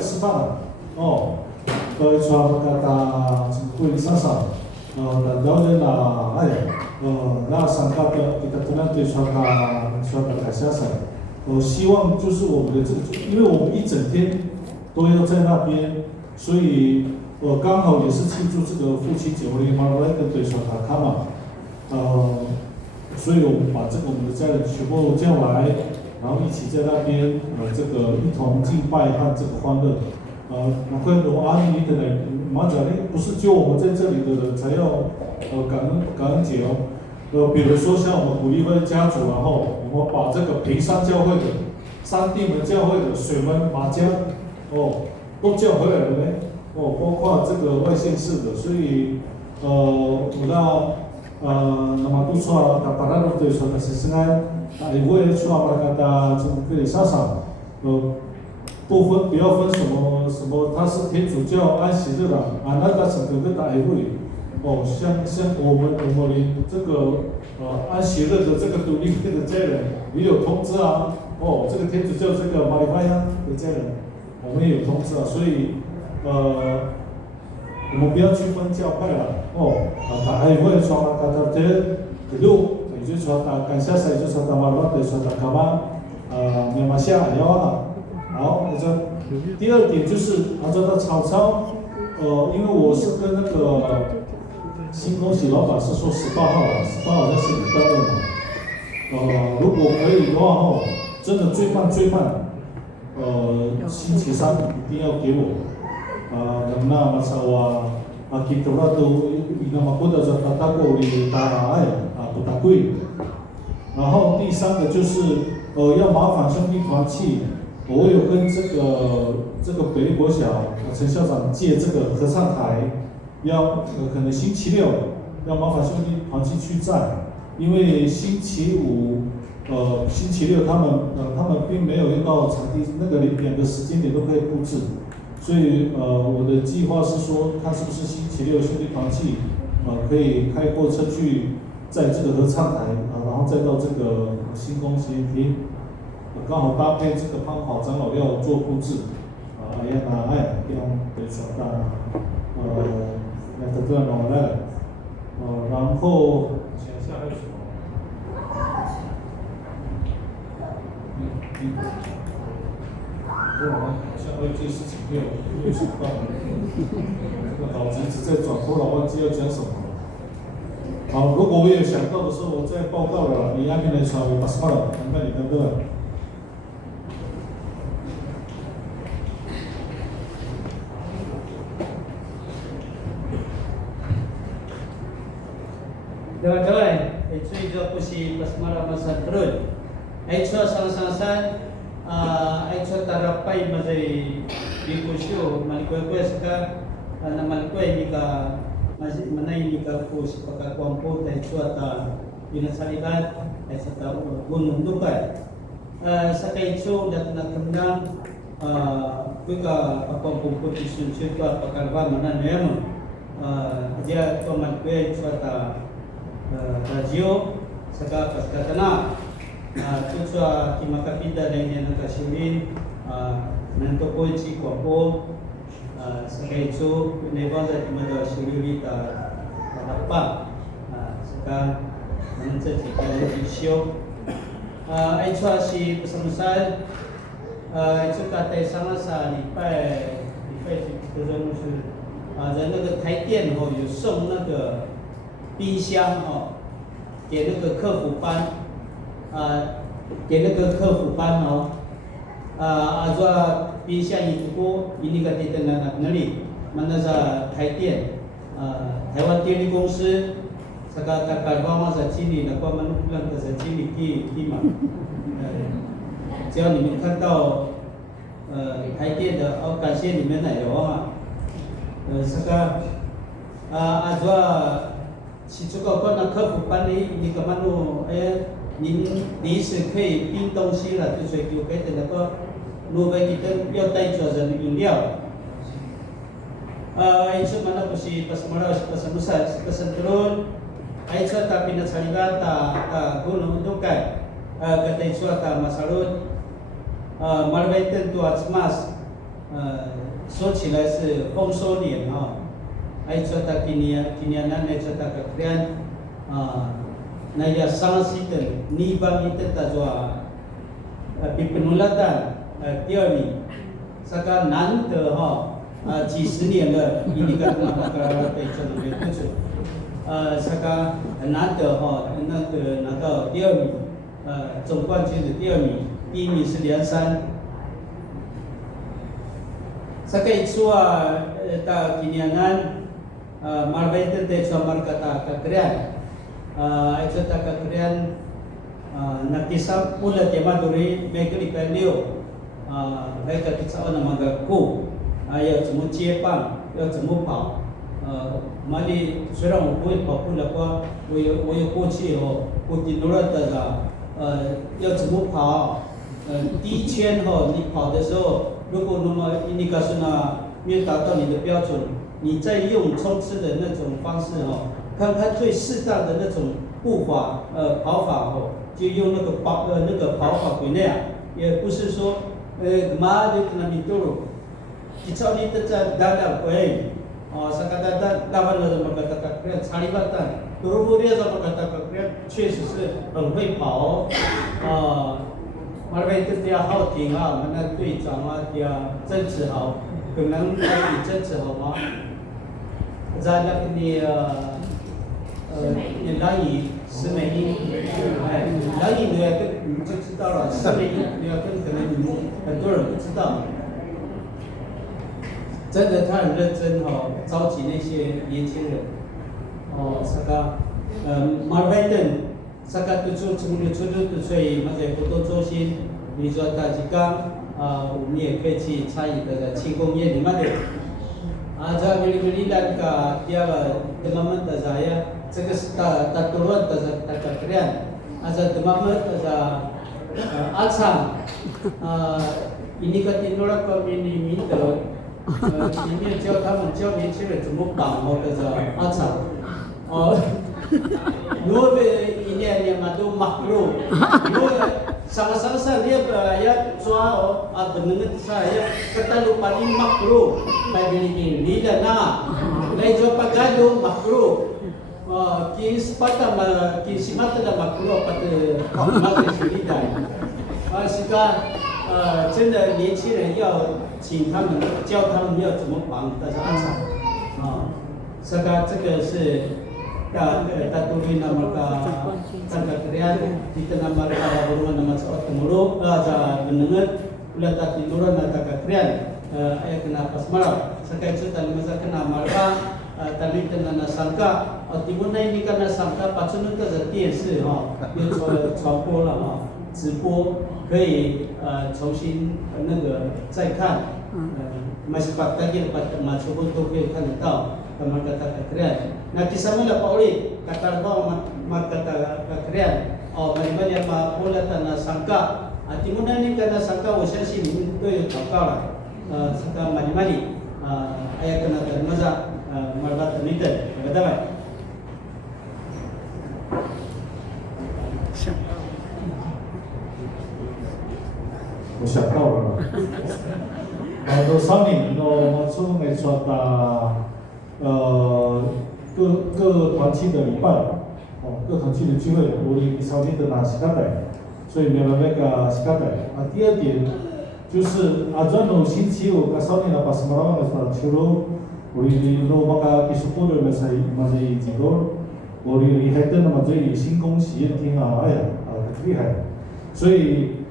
吃饭了，哦，传kata kuih sasa, dan jauh na,那三个的kita tunang对传达kasihasa，希望就是我们的这个，因为我们一整天都要在那边，所以刚好也是庆祝这个父亲节，我们马来跟对传达卡嘛，所以我们把这个我们的家人全部叫来。 然后一起在那边，这个一同敬拜和这个欢乐，那跟我阿姨的呢，马甲呢，不是就我们在这里的人才要感恩节哦，比如说像我们鼓励会家族，然后我们把这个平山教会的、三地门教会的、水门马家都叫回来了呢，包括这个外县市的，所以我到那么都说打那个对说的是现在我也说嘛，大从这里上不要分什么，他是天主教安息日啦，那个整个大会像我们连这个安息日的这个独立会的家人也有通知啊，这个天主教这个马里巴亚的家人，我们也有通知啊，所以我们不要区分教派了，大会说他这路，也就是说他感谢谁，就是说他马拉的说他干嘛马来西亚要了。好，第二点就是这个草草，因为我是跟那个新恭喜老板是说18号了，18号好像是礼拜二嘛，如果可以的话真的最慢，星期三一定要给我，那masalah kita tu ina makuda za tatako li ta不大贵。然后第三个就是要麻烦兄弟团契。我有跟这个北国小陈校长借这个合唱台，可能星期六要麻烦兄弟团契去站，因为星期五、星期六他们并没有用到场地，那个2个时间点都可以布置，所以我的计划是说，看是不是星期六兄弟团契可以开货车去在这个合唱台然后再到这个新宫实验厅。刚好搭配这个潘华长老要做布置，这样对说那这个弄来，然后想一下还有什么？好像还有件事情没有想到，这个脑子一直在转，头脑忘记要讲什么。好，如果我有想到的时候，我再报告了。你安排来传，我把什么了？看你的个。Dua-dua, itu juga pusi pasmara masa terus. Itu sang-sang, itu tarapai mazai dikusio, malikoi seka, na malikoi nika masih menai nika pus pakai kuampu, itu ata binasalibat, itu ata gunung dukai. Sakai itu datang kemana, kita kuampu putih suncut pakai apa mana nyaman. Dia tu malikoi itu ata radio saka paskatana tutsua kimakapida dengan nakasilin nanto poinsi kuapo saka itu nevaza timada siluli ta apa saka nanti kita disio itu si pesan-pesan itu kata sama sa lipai这种是在那个台电有送那个冰箱给那个客服班，说冰箱一锅，那个地在哪里？那是台电，台湾电力公司，这个台湾是经理，那个我们那个是经理地嘛，只要你们看到台电的，感谢你们来了这个说。其这个可能客服班里，你干嘛弄？您临时可以冰东西了，就是就给那个路边kita要带着人饮料。itu mana pusi pas terun, itu tapi na salibat ta gunung dukai, kata itu ta masalut, malai tentu asmas, 说起来是丰收年itu tak kinianan itu tak kekrian, naya sangat situ, ni bang itu tak jua, penulatan teori, sekarang nanti几十年了，你看那个对这里面不是，sekarang nanti那个拿到第2名，总冠军是第2名，第1名是梁山。sekarang itu tak kinianan Marbaita de Suamar kata kakrian. Itu tak kakrian nakisap pula dia maduri mereka di Pelio. Mereka kisah nama gaku. Ayat semua ciepang, ayat semua pau. Mali serang buat popular apa,我有过去哦，我的努力的要怎么跑？第一圈哦，你跑的时候，如果那么你告诉他没有达到你的标准，你再用冲刺的那种方式哦，看看最适当的那种步伐跑法哦，就用那个跑法规那样，也不是说马就跟他们斗，你照你的在打打会。Sekadar lawan sama kata kakrian salibatan Turburia sama kata kakrian 确实是很会跑Marbaita dia 好挺啊，我们的队长啊dia 争执好，可能比争执好吗？Zadak ni兰屿石美英，兰屿你就知道了，石美英你可能很多人不知道。真的，他很认真哦，召集那些年轻人。Marbaita saka 7所以嘛在活动中心，比如说大吉冈我们也可以去参与的庆功宴里面的。Aja beli-belilan ka dia demaman ta saya,这个是ta turun ta kakrian. Aja demaman ta atsam. Ini ka tinulak ko minto. 里面教他们教年轻人怎么绑阿草，如果一年嘛都马路，如果sama-sama dia ya soal benar saya kata lupa ni makruh bagi ini dan lain jawab pagado makruh ki simata da makruh pada masa sendiri sehingga 真的年轻人要请他们教他们要怎么绑大家这个是tatuloy na magkakriyan dito na marikabaruan na sa tumulog sa benenget ulat at tinuran na kakriyan ay kenapas marap saka itu tali masa kena marap tali kena nasangka timun na ini kana sangka patunut ka sa 电视又传播了直播可以重新那个再看masih lagi dapat masuk untuk看得到 teman kata kakrian. Nah kisah mana Pak Oli kata kata kakrian. Mana yang mula tanah sangka. Timuna ni kena sangka, 我相信你们都有祷告了。sangka mani ayat kena termaza marbat termitan. Kata apa? 我想到了，都3年了，我从没说到。各团契的礼拜，各团契的聚会，我们朝天的拿西卡带，所以没有那个西卡带。第二点就是专门星期五，朝天的把什么拉的说，除了我们罗马卡基础课的那些几个，我们还等那么这新工实验厅哎呀，很厉害。所以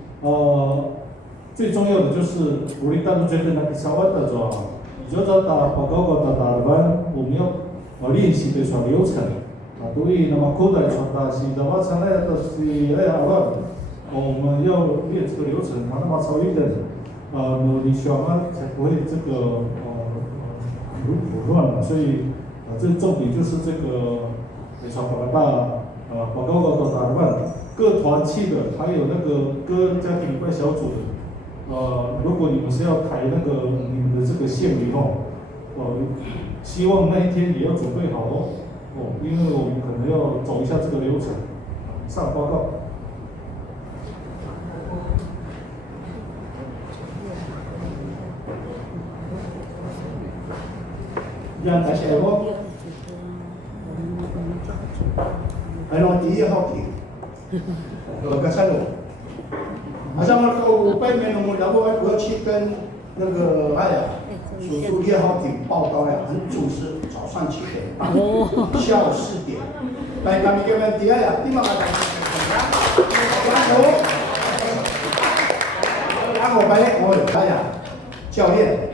最重要的就是我们大家觉得那个沙湾的说。 就在报告的打班，我们要练习的说流程对于那么口袋传达是的话，将来都是我们要练这个流程，那么超一点，你需要才不会这个胡乱了。所以这重点就是这个传达报告的打班，各团契的，还有那个各家庭礼拜小组的。 如果你们是要抬那个你们的这个献礼希望那一天也要准备好因为我们可能要走一下这个流程，上报告。让大家我，还有第一号题，我个三路。 好像那个外面我们然后国去跟那个叔叔叶浩鼎报道呀，很准时，早上7点半，下午4点。来，kami ke dia ya, di mana aku balik 我教练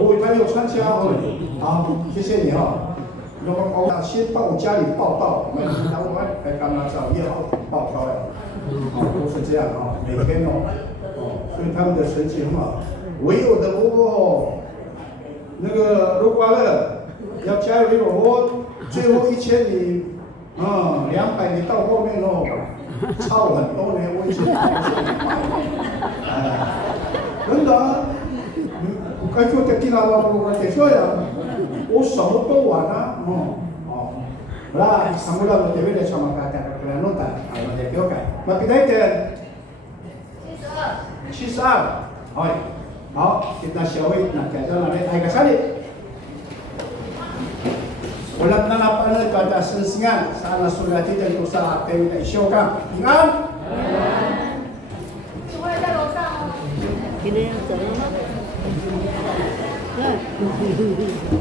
哦，他有参加哦，好，谢谢你哈。如果我先到我家里报道，我们然后我来干嘛找1号报告呀？都是这样哈，每天哦，所以他们的成绩很好。唯有的哦，那个罗瓜乐要加油一点，我最后1000你，200你到后面哦，超很多呢，我已经真的。该做的进来我得说呀，我什么都完了，lah samula mo tebe de sama kata kena nota, kalau dia kiokai. Tapi dah itu 72. Hoi, kita syawit nak kata nak naik ke sana. Walau tanah panel kata sensingan, sana sudah tidak usah tebe de syawkan. Ingat? 今天要走了吗？对。